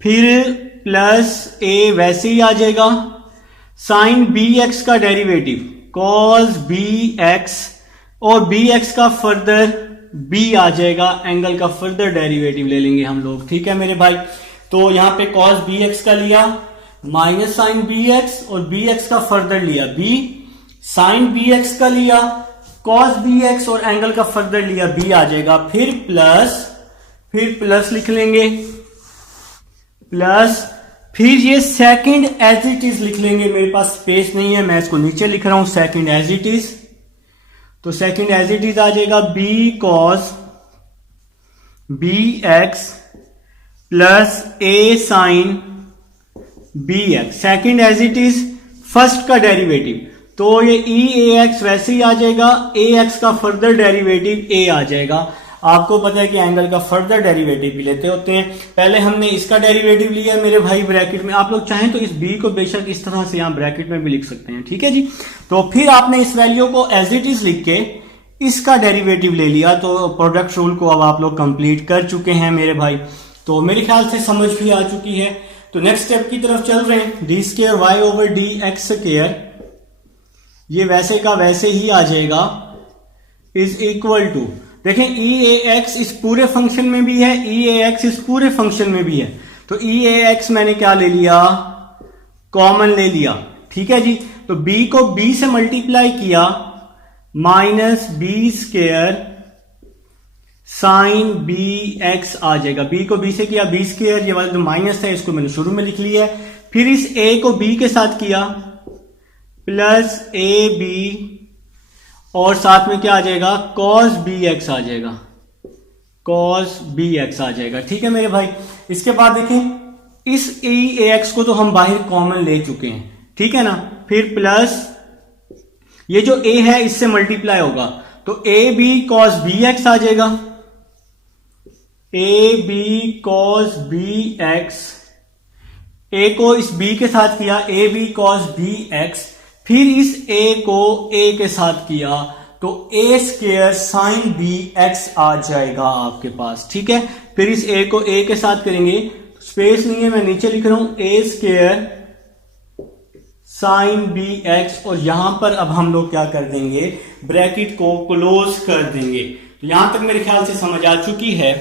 फिर प्लस a वैसे ही आ जाएगा, साइन bx का डेरिवेटिव cos bx, और bx का फर्दर b आ जाएगा, एंगल का फर्दर डेरिवेटिव ले लेंगे हम लोग। ठीक है मेरे भाई, तो यहां पे cos bx का लिया माइनस साइन bx, और bx का फर्दर लिया b, साइन bx का लिया cos bx, और एंगल का फर्दर लिया b आ जाएगा। फिर प्लस लिख लेंगे, प्लस फिर ये सेकंड एज इट इज लिख लेंगे, मेरे पास स्पेस नहीं है मैं इसको नीचे लिख रहा हूं, सेकंड एज इट इज, तो सेकंड एज इट इज आ जाएगा b cos bx प्लस a sine bx, second as it is, first का डेरिवेटिव, तो ये e ax वैसे ही आ जाएगा, ax का फर्दर डेरिवेटिव a आ जाएगा। आपको पता है कि एंगल का फर्दर डेरिवेटिव भी लेते होते हैं, पहले हमने इसका डेरिवेटिव लिया मेरे भाई ब्रैकेट में, आप लोग चाहें तो इस b को बेशक इस तरह से यहां ब्रैकेट में भी लिख सकते हैं। ठीक है जी, तो फिर आपने इस वैल्यू को एज इट इज लिख के इसका डेरिवेटिव ले लिया, तो प्रोडक्ट रूल को अब आप लोग कंप्लीट कर चुके हैं मेरे भाई, तो मेरे ख्याल से समझ भी आ चुकी है। तो नेक्स्ट स्टेप की तरफ चल रहे हैं, d square y over d x square, ये वैसे का वैसे ही आ जाएगा, इज इक्वल टू, देखें ई ए एक्स इस पूरे फंक्शन में भी है, ई ए एक्स इस पूरे फंक्शन में भी है, तो ई ए एक्स मैंने क्या ले लिया, कॉमन ले लिया। ठीक है जी, तो b को b से मल्टीप्लाई किया, minus b square sine b x आ जाएगा, b को b से किया b स्केयर, ये वाला जो माइनस है इसको मैंने शुरू में लिख लिया है, फिर इस a को b के साथ किया प्लस ए बी, और साथ में क्या आ जाएगा, cos bx आ जाएगा, cos bx आ जाएगा। ठीक है मेरे भाई, इसके बाद देखें इस ax को तो हम बाहर कॉमन ले चुके हैं, ठीक है ना, फिर प्लस ये जो a है इससे मल्टीप्लाई होगा, तो a b cos bx आ जाएगा, a b cos bx, a को इस b के साथ किया a b cos bx, फिर इस a को a के साथ किया तो a square sine b x आ जाएगा आपके पास। ठीक है, फिर इस a को a के साथ करेंगे, स्पेस नहीं है मैं नीचे लिख रहा हूं, a square sine b x, और यहां पर अब हम लोग क्या कर देंगे, ब्रैकेट को क्लोज कर देंगे। तो यहां तक मेरे ख्याल से समझ आ चुकी है,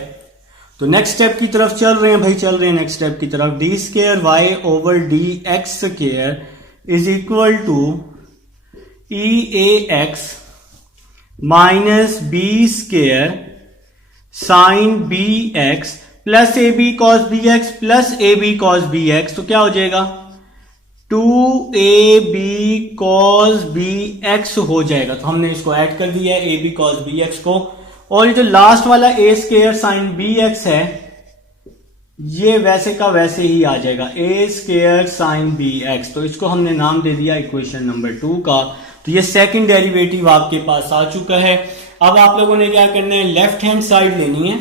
तो नेक्स्ट स्टेप की तरफ चल रहे हैं भाई, चल रहे हैं नेक्स्ट स्टेप की तरफ। D square y over d x square is equal to e a x minus b square sine b x plus a b cos b x plus a b cos b x, तो क्या हो जाएगा 2ab cos bx हो जाएगा। तो हमने इसको add कर दिया है ab cos bx को, और ये जो लास्ट वाला a स्क्वायर साइन bx है ये वैसे का वैसे ही आ जाएगा a स्क्वायर साइन bx, तो इसको हमने नाम दे दिया इक्वेशन नंबर 2 का। तो ये सेकंड डेरिवेटिव आपके पास आ चुका है। अब आप लोगों ने क्या करना है, लेफ्ट हैंड साइड लेनी है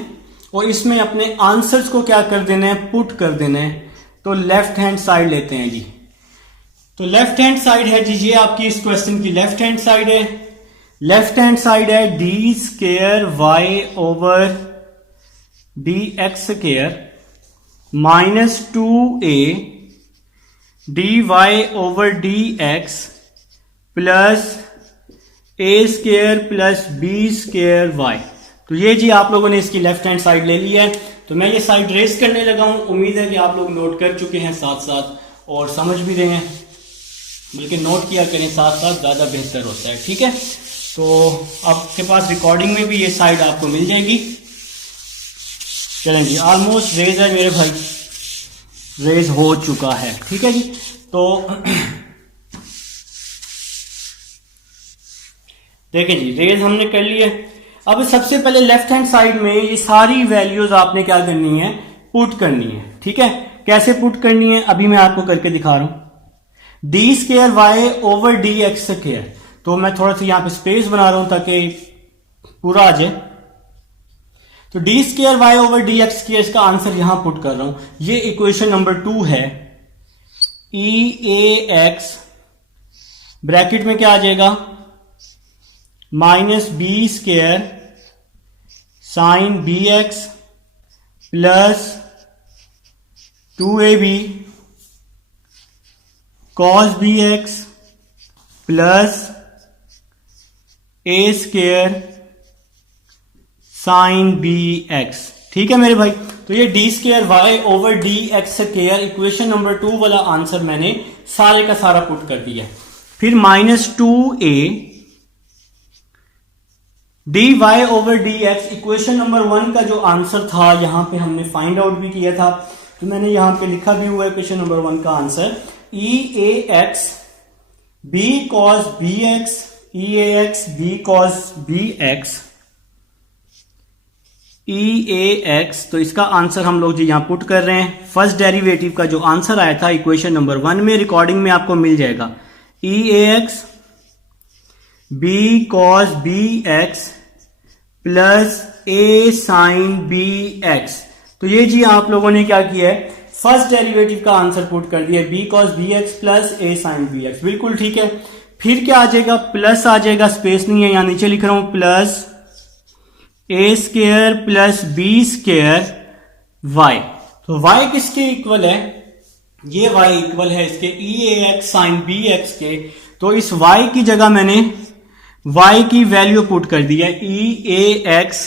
और इसमें अपने आंसर्स को क्या कर देना है, पुट कर देना है। तो लेफ्ट हैंड साइड लेते हैं जी, तो लेफ्ट हैंड साइड है जी, ये आपकी इस क्वेश्चन की लेफ्ट हैंड साइड है। लेफ्ट हैंड साइड है d square y over d x square minus 2a d y over d x plus a square plus b square y. तो ये जी आप लोगों ने इसकी लेफ्ट हैंड साइड ले ली है। तो मैं ये साइड रेस करने लगा हूं। उम्मीद है कि आप लोग नोट कर चुके हैं साथ साथ और समझ भी रहे हैं, बल्कि नोट किया करें साथ साथ, ज़्यादा बेहतर होता है। ठीक है, तो आपके पास रिकॉर्डिंग में भी ये साइड आपको मिल जाएगी। चलें जी, ऑलमोस्ट रेज है मेरे भाई, रेज हो चुका है। ठीक है जी, तो देखें जी, रेज हमने कर लिया। अब सबसे पहले लेफ्ट हैंड साइड में ये सारी वैल्यूज आपने क्या करनी है, पुट करनी है। ठीक है, कैसे पुट करनी है अभी मैं आपको करके दिखा रहा हूं। D square y over d x square, तो मैं थोड़ा सा यहां पे स्पेस बना रहा हूं ताकि पूरा आ जाए। तो d square y over d x square, इसका आंसर यहां पुट कर रहा हूं। ये इक्वेशन नंबर 2 है। ई ए एक्स ब्रैकेट में क्या आ जाएगा, minus b square sine b x plus 2ab cos b x plus a square sine b x. ठीक है मेरे भाई, तो ये d square y over d x square equation number 2 वाला आंसर मैंने सारे का सारा पुट कर दिया। फिर minus 2a d y over d x, equation number 1 का जो आंसर था यहां पे हमने फाइंड आउट भी किया था, तो मैंने यहां पे लिखा भी हुआ है इक्वेशन नंबर 1 का answer e a x b cos b x, e a x b cos b x, e a x. तो इसका आंसर हम लोग जी यहां पुट कर रहे हैं। फर्स्ट डेरिवेटिव का जो आंसर आया था इक्वेशन नंबर 1 में, रिकॉर्डिंग में आपको मिल जाएगा e a x b cos b x plus a sine b x. तो ये जी आप लोगों ने क्या किया है, फर्स्ट डेरिवेटिव का आंसर पुट कर दिया, b cos b x plus a sine b x. बिल्कुल ठीक है। फिर क्या आ जाएगा, प्लस आ जाएगा, स्पेस नहीं है यहां नीचे लिख रहा हूं, plus a square plus b square y. तो वाई किसके इक्वल है, ये वाई इक्वल है इसके e a x sine b x के। तो इस वाई की जगह मैंने y की वैल्यू पुट कर दी है, ई a x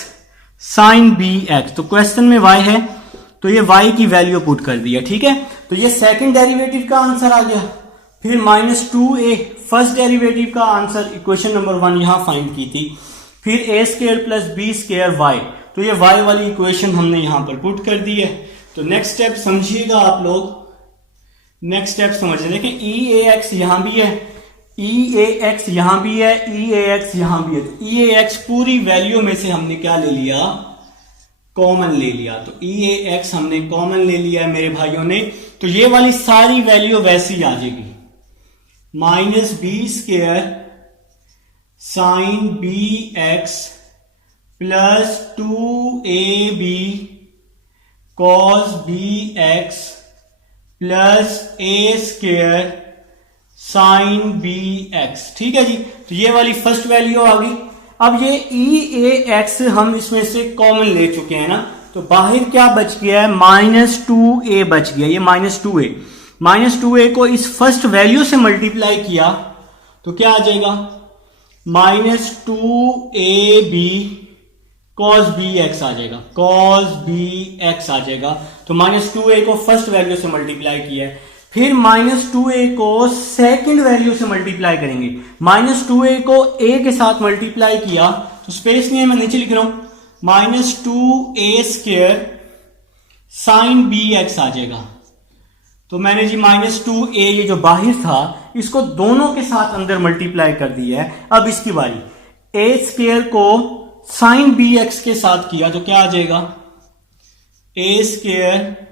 sine b x. तो क्वेश्चन में y है तो ये y की वैल्यू पुट कर दी है। ठीक है, तो ये सेकंड डेरिवेटिव का आंसर आ गया। फिर माइनस 2a फर्स्ट डेरिवेटिव का आंसर इक्वेशन नंबर 1 यहां फाइंड की थी। फिर a square plus b square y, तो ये y वाली इक्वेशन हमने यहां पर पुट कर दी है। तो नेक्स्ट स्टेप समझिएगा आप लोग, नेक्स्ट स्टेप समझ लें कि ई ए एक्स यहां भी है, ई ए एक्स यहां भी है, ई ए एक्स यहां भी है। तो ई ए एक्स पूरी वैल्यू में से हमने क्या ले लिया, कॉमन ले लिया। तो ई ए एक्स हमने कॉमन ले लिया है मेरे भाइयों ने। तो ये वाली सारी वैल्यू वैसी आ जाएगी, minus b square sine b x plus 2ab cos b x plus a square sine b x. ठीक है जी, तो ये वाली फर्स्ट वैल्यू आ गई। अब ये ई ए एक्स हम इसमें से कॉमन ले चुके हैं ना, तो बाहर क्या बच गया है, माइनस 2a बच गया। ये माइनस टू ए को इस फर्स्ट वैल्यू से मल्टीप्लाई किया तो क्या आ जाएगा, minus 2ab cos b x आ जाएगा, कॉस बी एक्स आ जाएगा। तो माइनस 2a को फर्स्ट वैल्यू से मल्टीप्लाई किया है। फिर माइनस 2a को सेकंड वैल्यू से मल्टीप्लाई करेंगे। माइनस 2a को a के साथ मल्टीप्लाई किया तो स्पेस नहीं है, मैं नीचे लिख रहा हूं, minus 2a square sine b x आ जाएगा। तो मैंने जी माइनस 2a ये जो बाहर था इसको दोनों के साथ अंदर मल्टीप्लाई कर दिया है। अब इसकी बारी, a स्क्वायर को साइन बी एक्स के साथ किया तो क्या आ जाएगा, a square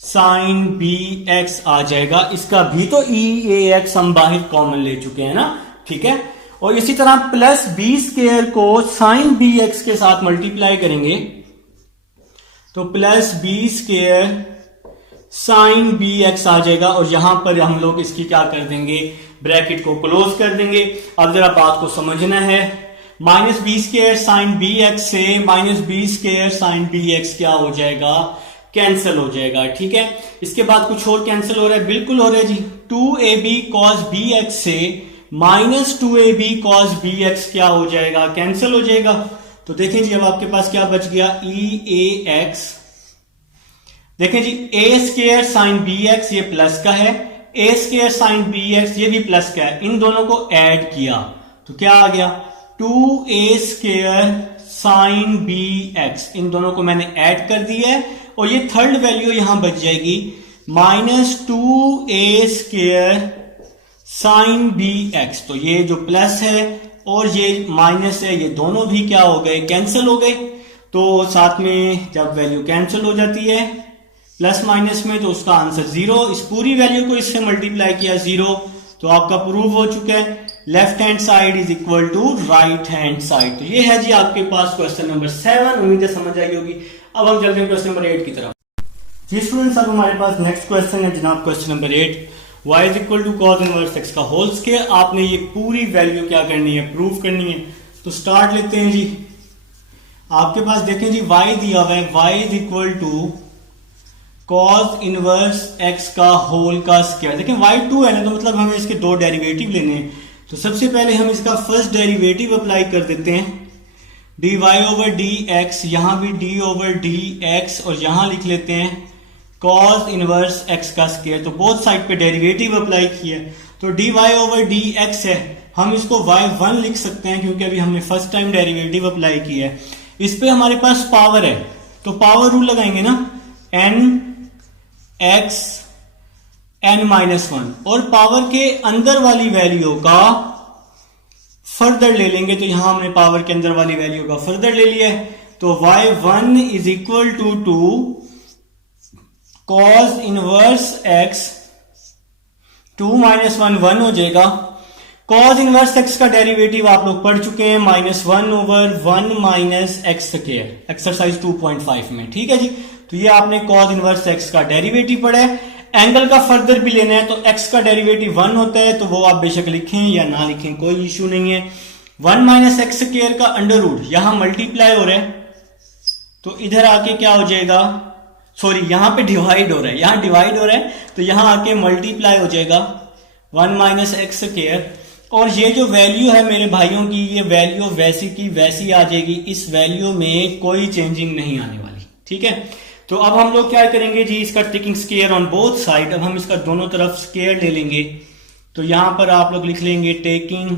sine b x आ जाएगा। इसका भी तो ई ए एक्स हम बाहर कॉमन ले चुके हैं ना, ठीक है। और इसी तरह प्लस बी स्क्वायर को साइन बी एक्स के साथ मल्टीप्लाई करेंगे तो plus b square sine b x आ जाएगा। और यहां पर हम लोग इसकी क्या कर देंगे, ब्रैकेट को क्लोज कर देंगे। अब जरा बात को समझना है, minus b square sine b x से minus b square sine b x क्या हो जाएगा, कैंसिल हो जाएगा। ठीक है, इसके बाद कुछ और कैंसिल हो रहा है, बिल्कुल हो रहा है जी। 2ab cos bx से माइनस 2ab cos bx क्या हो जाएगा, कैंसिल हो जाएगा। तो देखें जी अब आपके पास क्या बच गया, ई ए एक्स देखें जी, ए स्क्वायर साइन बी एक्स ये प्लस का है, ए स्क्वायर साइन बी एक्स ये भी प्लस का है, इन दोनों को ऐड किया तो क्या आ गया 2a square sine b x, इन दोनों को मैंने ऐड कर दिया है और ये थर्ड वैल्यू यहां बच जाएगी -2a square sine b x. तो ये जो प्लस है और ये माइनस है ये दोनों भी क्या हो गए, कैंसिल हो गए। तो साथ में जब वैल्यू कैंसिल हो जाती है प्लस माइनस में तो उसका आंसर 0, इस पूरी वैल्यू को इससे मल्टीप्लाई किया 0 तो आपका प्रूव हो चुका है left hand side is equal to right hand side. तो ये है जी आपके पास क्वेश्चन नंबर 7, उम्मीद है समझ आई होगी। अब हम चलते हैं क्वेश्चन नंबर 8 की तरफ। जी स्टूडेंट्स, अब हमारे पास नेक्स्ट क्वेश्चन है जनाब question number 8, y is equal to cos inverse x का होल स्क्वायर। आपने ये पूरी वैल्यू क्या करनी है, प्रूव करनी है। तो स्टार्ट लेते हैं जी। आपके पास देखें जी y दिया हुआ है, y is equal to cos inverse x का होल का स्क्वायर। देखें y2 है ना, तो मतलब हमें इसके दो डेरिवेटिव लेने हैं। तो सबसे पहले हम इसका फर्स्ट डेरिवेटिव अप्लाई कर देते हैं, dy ओवर dx, यहां भी d ओवर dx और यहां लिख लेते हैं cos इनवर्स x का स्क्वायर। तो बोथ साइड पे डेरिवेटिव अप्लाई किया तो dy ओवर dx है, हम इसको y1 लिख सकते हैं क्योंकि अभी हमने फर्स्ट टाइम डेरिवेटिव अप्लाई किया है। इस पे हमारे पास पावर है तो पावर रूल लगाएंगे ना, n x n-1 और पावर के अंदर वाली वैल्यू का फर्दर ले लेंगे। तो यहां हमने पावर के अंदर वाली वैल्यू का फर्दर ले लिया है तो y1 is equal to 2 cos inverse x, 2 - 1 1 हो जाएगा। cos इनवर्स x का डेरिवेटिव आप लोग पढ़ चुके हैं, -1 over 1 minus x square, exercise 2.5 में। ठीक है जी, तो ये आपने cos इनवर्स x का डेरिवेटिव पढ़ा है। एंगल का फर्दर भी लेना है तो x का डेरिवेटिव 1 होता है, तो वो आप बेशक लिखें या ना लिखें कोई इश्यू नहीं है। 1 माइनस एक्स स्क्वायर का अंडर रूट यहां मल्टीप्लाई हो रहा है तो इधर आके क्या हो जाएगा, सॉरी यहां पे डिवाइड हो रहा है, यहां डिवाइड हो रहा है तो यहां आके मल्टीप्लाई हो जाएगा 1 माइनस एक्स स्क्वायर। और ये जो वैल्यू है मेरे भाइयों की, ये वैल्यू वैसी की वैसी आ जाएगी, इस वैल्यू में कोई चेंजिंग नहीं आने वाली। ठीक है, तो अब हम लोग क्या करेंगे जी, इसका taking square on both side, अब हम इसका दोनों तरफ स्क्वायर ले लेंगे। तो यहां पर आप लोग लिख लेंगे taking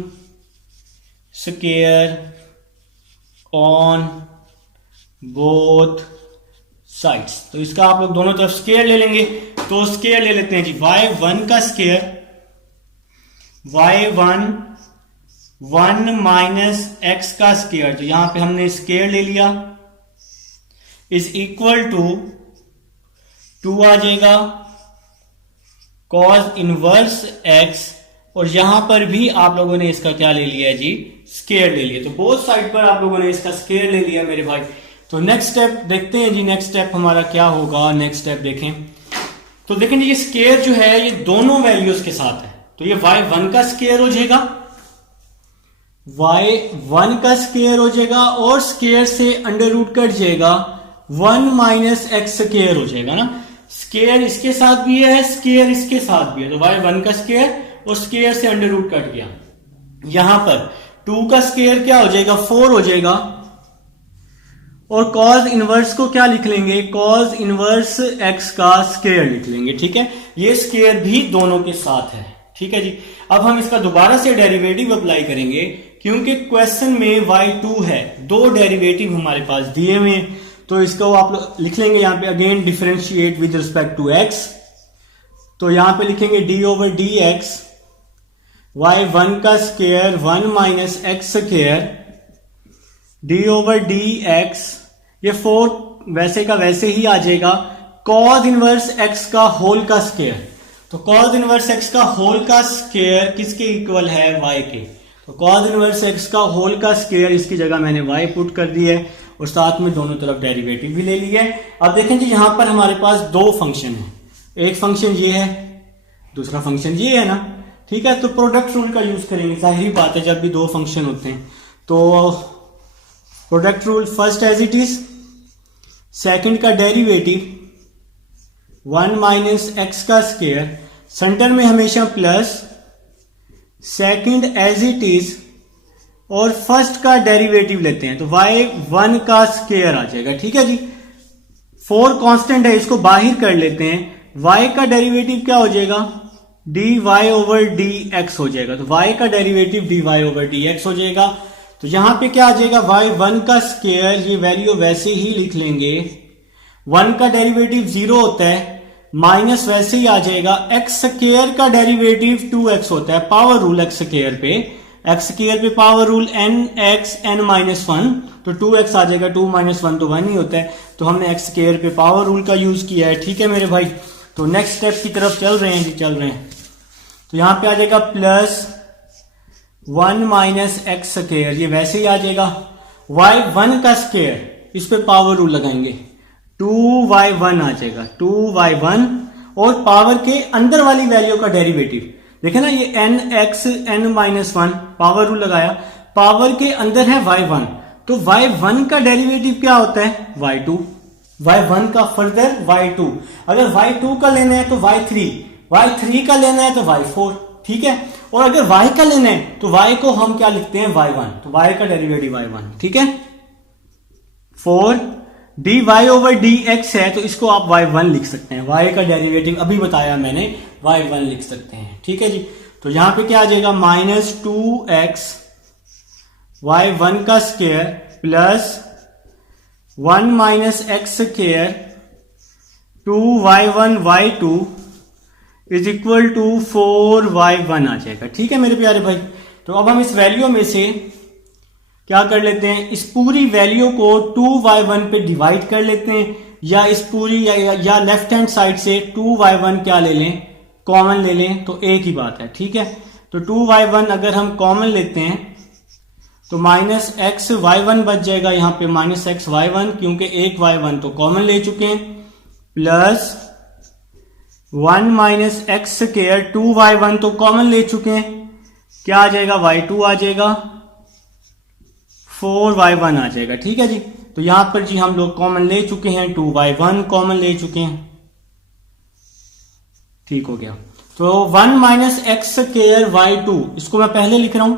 square on both sides. तो इसका आप लोग दोनों तरफ स्क्वायर ले लेंगे। तो स्क्वायर ले लेते हैं जी, y1 का स्क्वायर, y1 1 माइनस एक्स का स्क्वायर, तो यहां पे हमने स्क्वायर ले लिया, इज इक्वल टू 2 आ जाएगा cos इनवर्स x, और यहां पर भी आप लोगों ने इसका क्या ले लिया है जी, स्क्वायर ले लिया। तो बोथ साइड पर आप लोगों ने इसका स्क्वायर ले लिया मेरे भाई। तो नेक्स्ट स्टेप देखते हैं जी, नेक्स्ट स्टेप हमारा क्या होगा। नेक्स्ट स्टेप देखें तो देखें जी, ये स्क्वायर जो है ये दोनों वैल्यूज के साथ है, तो ये y1 का स्क्वायर हो जाएगा, y1 का स्क्वायर हो जाएगा और स्क्वायर से अंडर रूट कट जाएगा, 1 माइनस एक्स स्क्वायर हो जाएगा ना। स्क्वायर इसके साथ भी है, स्क्वायर इसके साथ भी है, तो y1 का स्क्वायर और स्क्वायर से अंडर रूट कट गया। यहां पर 2 का स्क्वायर क्या हो जाएगा, 4 हो जाएगा, और cos इनवर्स को क्या लिख लेंगे, cos इनवर्स x का स्क्वायर लिख लेंगे। ठीक है, ये स्क्वायर भी दोनों के साथ है। ठीक है जी, अब हम इसका दोबारा से डेरिवेटिव अप्लाई करेंगे क्योंकि क्वेश्चन में y2 है, दो डेरिवेटिव हमारे पास दिए हुए हैं। तो इसको आप लोग लिख लेंगे यहां पे again differentiate with respect to x। तो यहां पे लिखेंगे d ओवर dx, y1 का square 1 minus x square, d over dx, ये 4 वैसे का वैसे ही आ जाएगा, cos इनवर्स x का होल का स्क्वायर। तो cos इनवर्स x का होल का स्क्वायर किसके इक्वल है, y के। तो cos इनवर्स x का होल का स्क्वायर, इसकी जगह मैंने y पुट कर दिया है और साथ में दोनों तरफ डेरिवेटिव भी ले लिया है। अब देखें जी, यहां पर हमारे पास दो फंक्शन है, एक फंक्शन ये है, दूसरा फंक्शन ये है ना। ठीक है, तो प्रोडक्ट रूल का यूज करेंगे, जाहिर बात है जब भी दो फंक्शन होते हैं। तो product rule, first as it is, second का डेरिवेटिव 1 माइनस एक्स का स्क्वायर, सेंटर में हमेशा plus, second as it is, और फर्स्ट का डेरिवेटिव लेते हैं तो y1 का स्क्वायर आ जाएगा। ठीक है जी, 4 कांस्टेंट है, इसको बाहर कर लेते हैं। y का डेरिवेटिव क्या हो जाएगा, dy ओवर dx हो जाएगा। तो y का डेरिवेटिव dy ओवर dx हो जाएगा। तो यहां पे क्या आ जाएगा, y1 का स्क्वायर, ये वैल्यू वैसे ही लिख लेंगे। 1 का डेरिवेटिव 0 होता है, माइनस वैसे ही आ जाएगा। एक्स स्क्वायर का डेरिवेटिव 2x होता है, पावर रूल एक्स स्क्वायर पे, एक्स स्क्वायर पे power rule nx n minus 1, तो 2x आ जाएगा। 2 माइनस 1 तो 1 ही होता है, तो हमने एक्स स्क्वायर पे पावर रूल का यूज किया है। ठीक है मेरे भाई, तो नेक्स्ट स्टेप की तरफ चल रहे हैं जी, चल रहे हैं। तो यहां पे आ जाएगा प्लस 1 माइनस एक्स स्क्वायर, ये वैसे ही आ जाएगा। y1 का स्क्वायर, इस पे पावर रूल लगाएंगे, 2y1 आ जाएगा, 2y1, और पावर के अंदर वाली वैल्यू का डेरिवेटिव देखे ना, ये nx n minus 1, power rule लगाया, पावर के अंदर है y1, तो y1 का डेरिवेटिव क्या होता है, y2, y1 का फर्दर y2, अगर y2 का लेना है तो y3, y3 का लेना है तो y4, ठीक है। और अगर y का लेना है तो y को हम क्या लिखते हैं, y1, तो y का डेरिवेटिव y1, ठीक है। 4 dy ओवर dx है, तो इसको आप y1 लिख सकते हैं, y का डेरिवेटिव अभी बताया मैंने, y1 लिख सकते हैं, ठीक है जी। तो यहां पे क्या आ जाएगा, माइनस 2x y1 का square plus 1 minus x square 2y1 y2 is equal to 4y1 आ जाएगा, ठीक है मेरे प्यारे भाई। तो अब हम इस वैल्यू में से क्या कर लेते हैं, इस पूरी वैल्यू को 2y1 पे डिवाइड कर लेते हैं, या इस पूरी या लेफ्ट हैंड साइड से 2y1 क्या ले लें, कॉमन ले लें, तो एक ही बात है, ठीक है। तो 2y1 अगर हम कॉमन लेते हैं तो माइनस एक्स y1 बच जाएगा, यहां पे माइनस एक्स y1, क्योंकि एक y1 तो कॉमन ले चुके हैं, plus 1 minus x square 2y1 तो कॉमन ले चुके हैं, क्या आ जाएगा, y2 आ जाएगा, 4y1 आ जाएगा, ठीक है जी। तो यहां पर जी हम लोग कॉमन ले चुके हैं, 2y1 कॉमन ले चुके हैं, ठीक हो गया। तो 1 माइनस एक्स स्क्वायर y2, इसको मैं पहले लिख रहा हूं,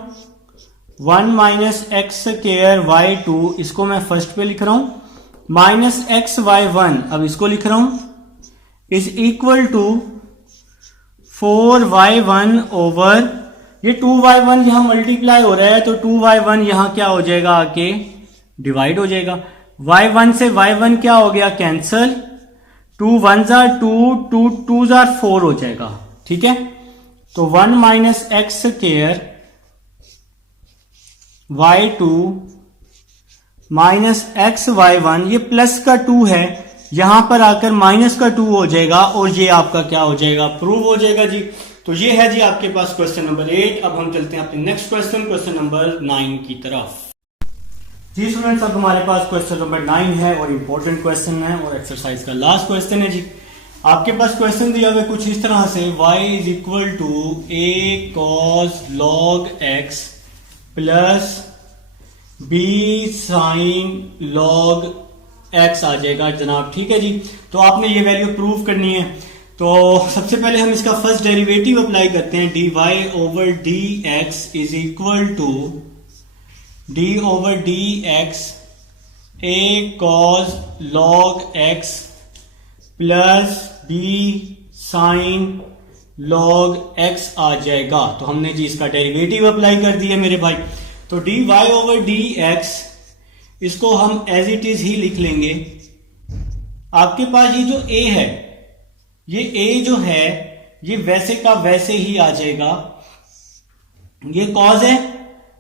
1 माइनस एक्स स्क्वायर y2, इसको मैं फर्स्ट पे लिख रहा हूं, माइनस एक्स y1, अब इसको लिख रहा हूं, is equal to 4y1 over, ये 2y1 यहां मल्टीप्लाई हो रहा है, तो 2y1 यहां क्या हो जाएगा, आके डिवाइड हो जाएगा। y1 से y1 क्या हो गया, कैंसल, 2 1 जार 2, 2 2 जार 4 हो जाएगा, ठीक है। तो 1 minus x square y2 minus x y1, ये प्लस का 2 है, यहां पर आकर माइनस का 2 हो जाएगा, और ये आपका क्या हो जाएगा, प्रूव हो जाएगा जी। तो ये है जी आपके पास क्वेश्चन नंबर 8। अब हम चलते हैं अपने नेक्स्ट क्वेश्चन, क्वेश्चन नंबर 9 की तरफ। जी स्टूडेंट्स, अब हमारे पास क्वेश्चन नंबर 9 है और इंपॉर्टेंट क्वेश्चन है, और एक्सरसाइज का लास्ट क्वेश्चन है जी। आपके पास क्वेश्चन दिया हुआ कुछ इस तरह से, y is equal to a cos log x plus b sin log x आ जाएगा जनाब, ठीक है जी। तो आपने ये वैल्यू प्रूव करनी है। तो सबसे पहले हम इसका फर्स्ट डेरिवेटिव अप्लाई करते हैं, dy over dx is equal to d over dx a cos log x plus b sin log x आ जाएगा। तो हमने जी इसका डेरिवेटिव अप्लाई कर दिया मेरे भाई। तो dy ओवर dx, इसको हम एज इट इज ही लिख लेंगे। आपके पास ये जो a है, ये a जो है ये वैसे का वैसे ही आ जाएगा, ये cos है,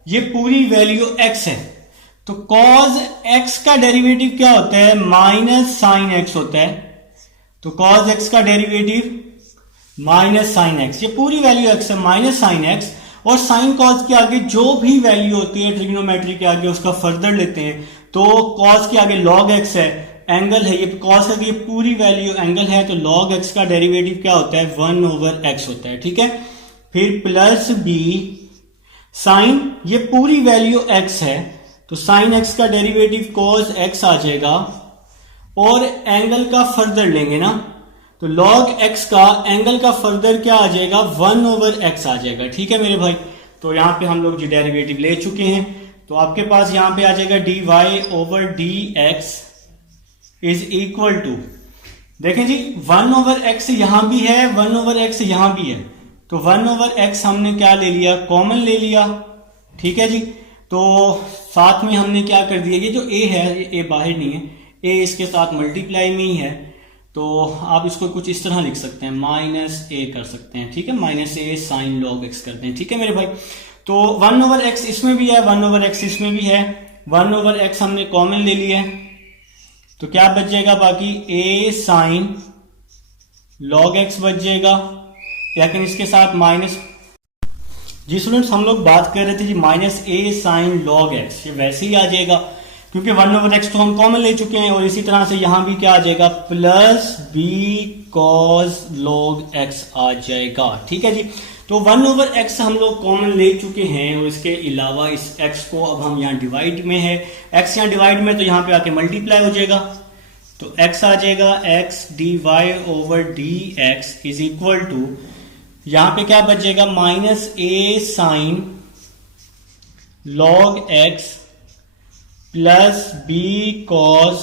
ये पूरी वैल्यू x है, तो cos x का डेरिवेटिव क्या होता है, माइनस साइन x होता है। तो cos x का डेरिवेटिव माइनस साइन x, ये पूरी वैल्यू x है, माइनस साइन x, और साइन cos के आगे जो भी वैल्यू होती है ट्रिग्नोमेट्री के आगे उसका फर्दर लेते हैं, तो cos के आगे log x है, एंगल है, ये cos का ये पूरी वैल्यू एंगल है, तो log x का डेरिवेटिव क्या होता है, 1 ओवर x होता है, ठीक है। फिर प्लस b साइन, ये पूरी वैल्यू x है, तो साइन x का डेरिवेटिव cos x आ जाएगा, और एंगल का फर्दर लेंगे ना, तो log x का एंगल का फर्दर क्या आ जाएगा, 1 ओवर x आ जाएगा, ठीक है मेरे भाई। तो यहां पे हम लोग जो डेरिवेटिव ले चुके हैं, तो आपके पास यहां पे आ जाएगा dy over dx is equal to, देखें जी 1/x यहां भी है, 1/x यहां भी है, तो 1/x हमने क्या ले लिया, कॉमन ले लिया, ठीक है जी। तो साथ में हमने क्या कर दिया, ये जो a है ये a बाहर नहीं है, a इसके साथ मल्टीप्लाई में ही है, तो आप इसको कुछ इस तरह लिख सकते हैं, -a कर सकते हैं, ठीक है, -a sin log x करते हैं, ठीक है मेरे भाई। तो 1/x इसमें भी है, 1/x इसमें भी है, 1/x हमने कॉमन ले लिया है, तो क्या बच जाएगा बाकी, a sin log x बच जाएगा, लेकिन इसके साथ माइनस, जी स्टूडेंट्स हम लोग बात कर रहे थे जी -a sin log x, ये वैसे ही आ जाएगा क्योंकि 1/x तो हम कॉमन ले चुके हैं, और इसी तरह से यहां भी क्या आ जाएगा, +b cos log x आ जाएगा, ठीक है जी। तो 1/x हम लोग कॉमन ले चुके हैं, और इसके अलावा इस x को अब हम यहाँ डिवाइड में है, x यहाँ डिवाइड में तो यहाँ पे आके मल्टीप्लाई हो जाएगा, तो x आ जाएगा x dy/dx is equal to, यहां पे क्या बच जाएगा, -a sin log x plus b cos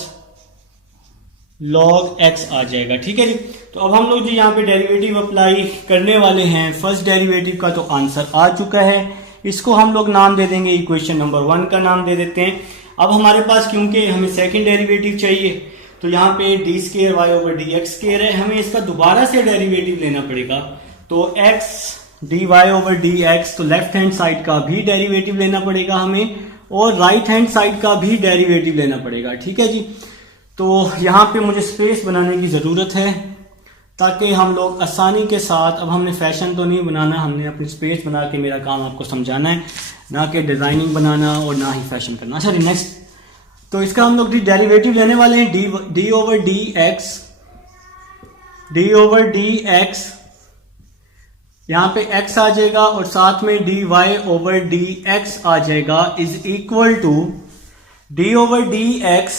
log x आ जाएगा, ठीक है जी। तो अब हम लोग जो यहाँ पे डेरिवेटिव अप्लाई करने वाले हैं, फर्स्ट डेरिवेटिव का तो आंसर आ चुका है, इसको हम लोग नाम दे देंगे, इक्वेशन नंबर 1 का नाम दे देते हैं। अब हमारे पास क्योंकि हमें सेकंड डेरिवेटिव चाहिए, तो यहाँ पे d² y/dx² है, हमें इसका दोबारा से डेरिवेटिव लेना पड़ेगा, तो x dy/dx, तो लेफ्ट हैंड साइड का भी डेरिवेटिव लेना पड़ेगा हमें, और राइट हैंड साइड का भी डेरिवेटिव लेना पड़ेगा, ठीक है जी। तो यहाँ पे मुझे स्पेस बनाने की ज़रूरत है ताकि हम लोग आसानी के साथ, अब हमने फैशन तो नहीं बनाना, हमने अपनी स्पेस बना के मेरा काम आपको समझाना है, ना कि डिज़ाइनिंग बनाना और ना ही फैशन करना। अच्छा जी नेक्स्ट, तो इसका हम लोग डेरिवेटिव लेने वाले हैं, d/dx, यहां पे x आ जाएगा और साथ में dy/dx आ जाएगा, इज इक्वल टू d/dx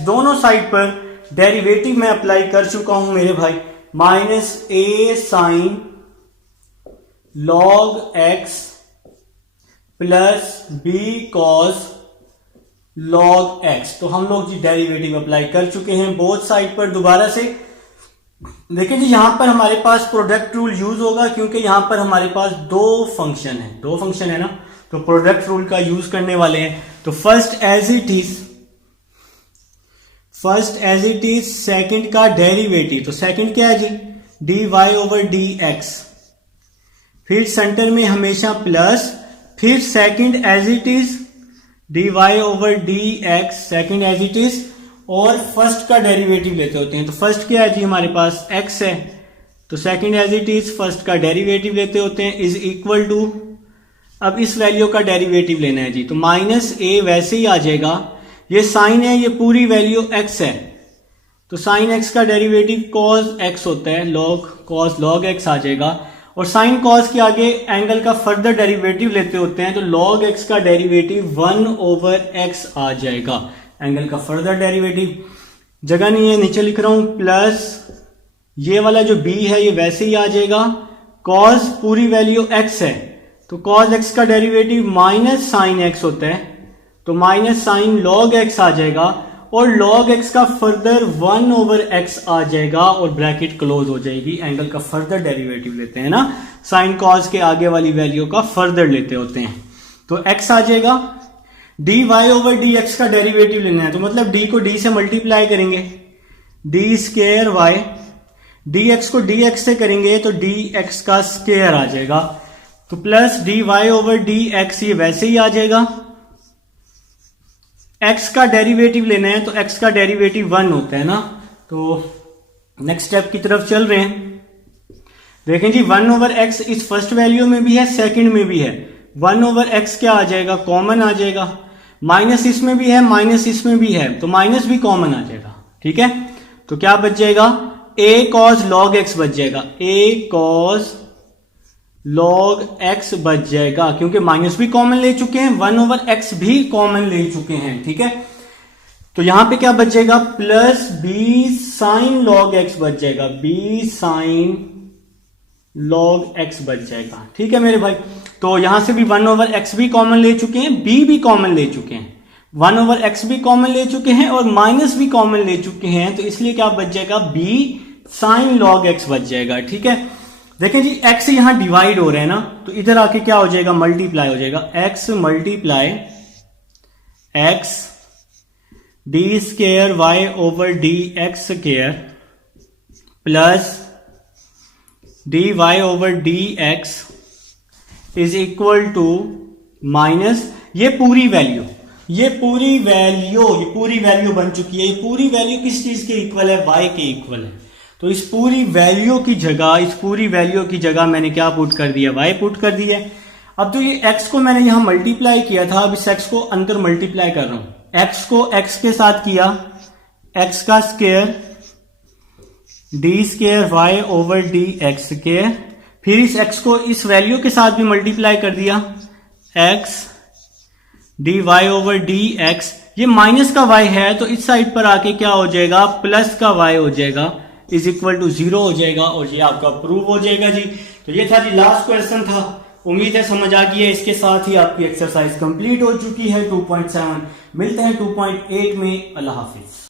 दोनों साइड पर डेरिवेटिव में अप्लाई कर चुका हूं मेरे भाई, -a sin log x plus b cos log x, तो हम लोग जी डेरिवेटिव अप्लाई कर चुके हैं बोथ साइड पर। दोबारा से देखिए जी, यहां पर हमारे पास प्रोडक्ट रूल यूज होगा क्योंकि यहां पर हमारे पास दो फंक्शन है ना, तो प्रोडक्ट रूल का यूज करने वाले हैं। तो first as it is second का डेरिवेटिव, तो सेकंड क्या है जी, dy/dx, फिर सेंटर में हमेशा प्लस, फिर second as it is dy/dx, second as it is, और फर्स्ट का डेरिवेटिव लेते होते हैं। तो फर्स्ट क्या है जी, हमारे पास x है, तो second as it is first का डेरिवेटिव लेते होते हैं, इज इक्वल टू, अब इस वैल्यू का डेरिवेटिव लेना है जी, तो -a वैसे ही आ जाएगा, ये साइन है, ये पूरी वैल्यू x है, तो साइन x का डेरिवेटिव cos x होता है, cos log x आ जाएगा, और साइन cos के आगे एंगल का फर्दर डेरिवेटिव लेते होते हैं, तो log x का डेरिवेटिव 1/x आ जाएगा, एंगल का फर्दर डेरिवेटिव, जगह नहीं है नीचे लिख रहा हूं, प्लस ये वाला जो b है ये वैसे ही आ जाएगा, cos पूरी वैल्यू x है, तो cos x का डेरिवेटिव माइनस साइन x होता है, तो माइनस साइन log x आ जाएगा, और log x का फर्दर 1/x आ जाएगा, और ब्रैकेट क्लोज हो जाएगी, एंगल का फर्दर डेरिवेटिव लेते हैं ना, साइन cos के आगे वाली वैल्यू का फर्दर लेते होते हैं, तो x आ जाएगा, dy/dx का डेरिवेटिव लेना है, तो मतलब d को d से मल्टीप्लाई करेंगे, d² y, dx को dx से करेंगे तो dx का स्क्वायर आ जाएगा, तो प्लस dy/dx ये वैसे ही आ जाएगा, x का डेरिवेटिव लेना है, तो x का डेरिवेटिव 1 होता है ना, तो नेक्स्ट स्टेप की तरफ चल रहे हैं। देखें जी 1/x इस फर्स्ट वैल्यू में भी है, सेकंड में भी है, 1/x क्या आ जाएगा, कॉमन आ जाएगा, माइनस इसमें भी है, माइनस इसमें भी है, तो माइनस भी कॉमन आ जाएगा, ठीक है। तो क्या बच जाएगा, a cos log x बच जाएगा, a cos log x बच जाएगा, क्योंकि माइनस भी कॉमन ले चुके हैं, 1/x भी कॉमन ले चुके हैं, ठीक है। तो यहां पे क्या बच जाएगा, plus b sin log x बच जाएगा, b sin log x बच जाएगा, ठीक है मेरे भाई। तो यहां से भी 1/x भी कॉमन ले चुके हैं, b भी कॉमन ले चुके हैं, 1/x भी कॉमन ले चुके हैं और माइनस भी कॉमन ले चुके हैं, तो इसलिए क्या बच जाएगा, b sin log x बच जाएगा। ठीक है, देखें जी x यहां डिवाइड हो रहे हैं ना, तो इधर आके क्या हो जाएगा, मल्टीप्लाई हो जाएगा, x multiply x d square y over d x square plus d y over d x is equal to minus ये पूरी वैल्यू बन चुकी है। ये पूरी वैल्यू किस चीज के इक्वल है, y के इक्वल है। तो इस पूरी वैल्यू की जगह मैंने क्या पुट कर दिया, y पुट कर दिया। अब तो ये x को मैंने यहां मल्टीप्लाई किया था, अब इस x को अंदर मल्टीप्लाई कर रहा हूं। x को x के साथ किया, x का square d square y over d x square, फिर इस x को इस वैल्यू के साथ भी मल्टीप्लाई कर दिया, x d y over d x, ये माइनस का y है तो इस साइड पर आके क्या हो जाएगा, प्लस का y हो जाएगा, इज इक्वल टू 0 हो जाएगा और ये आपका प्रूव हो जाएगा जी। तो ये था जी लास्ट क्वेश्चन था, उम्मीद है समझ आ गई है। इसके साथ ही आपकी एक्सरसाइज कंप्लीट हो चुकी है 2.7। मिलते हैं 2.8 में। अल्लाह हाफिज।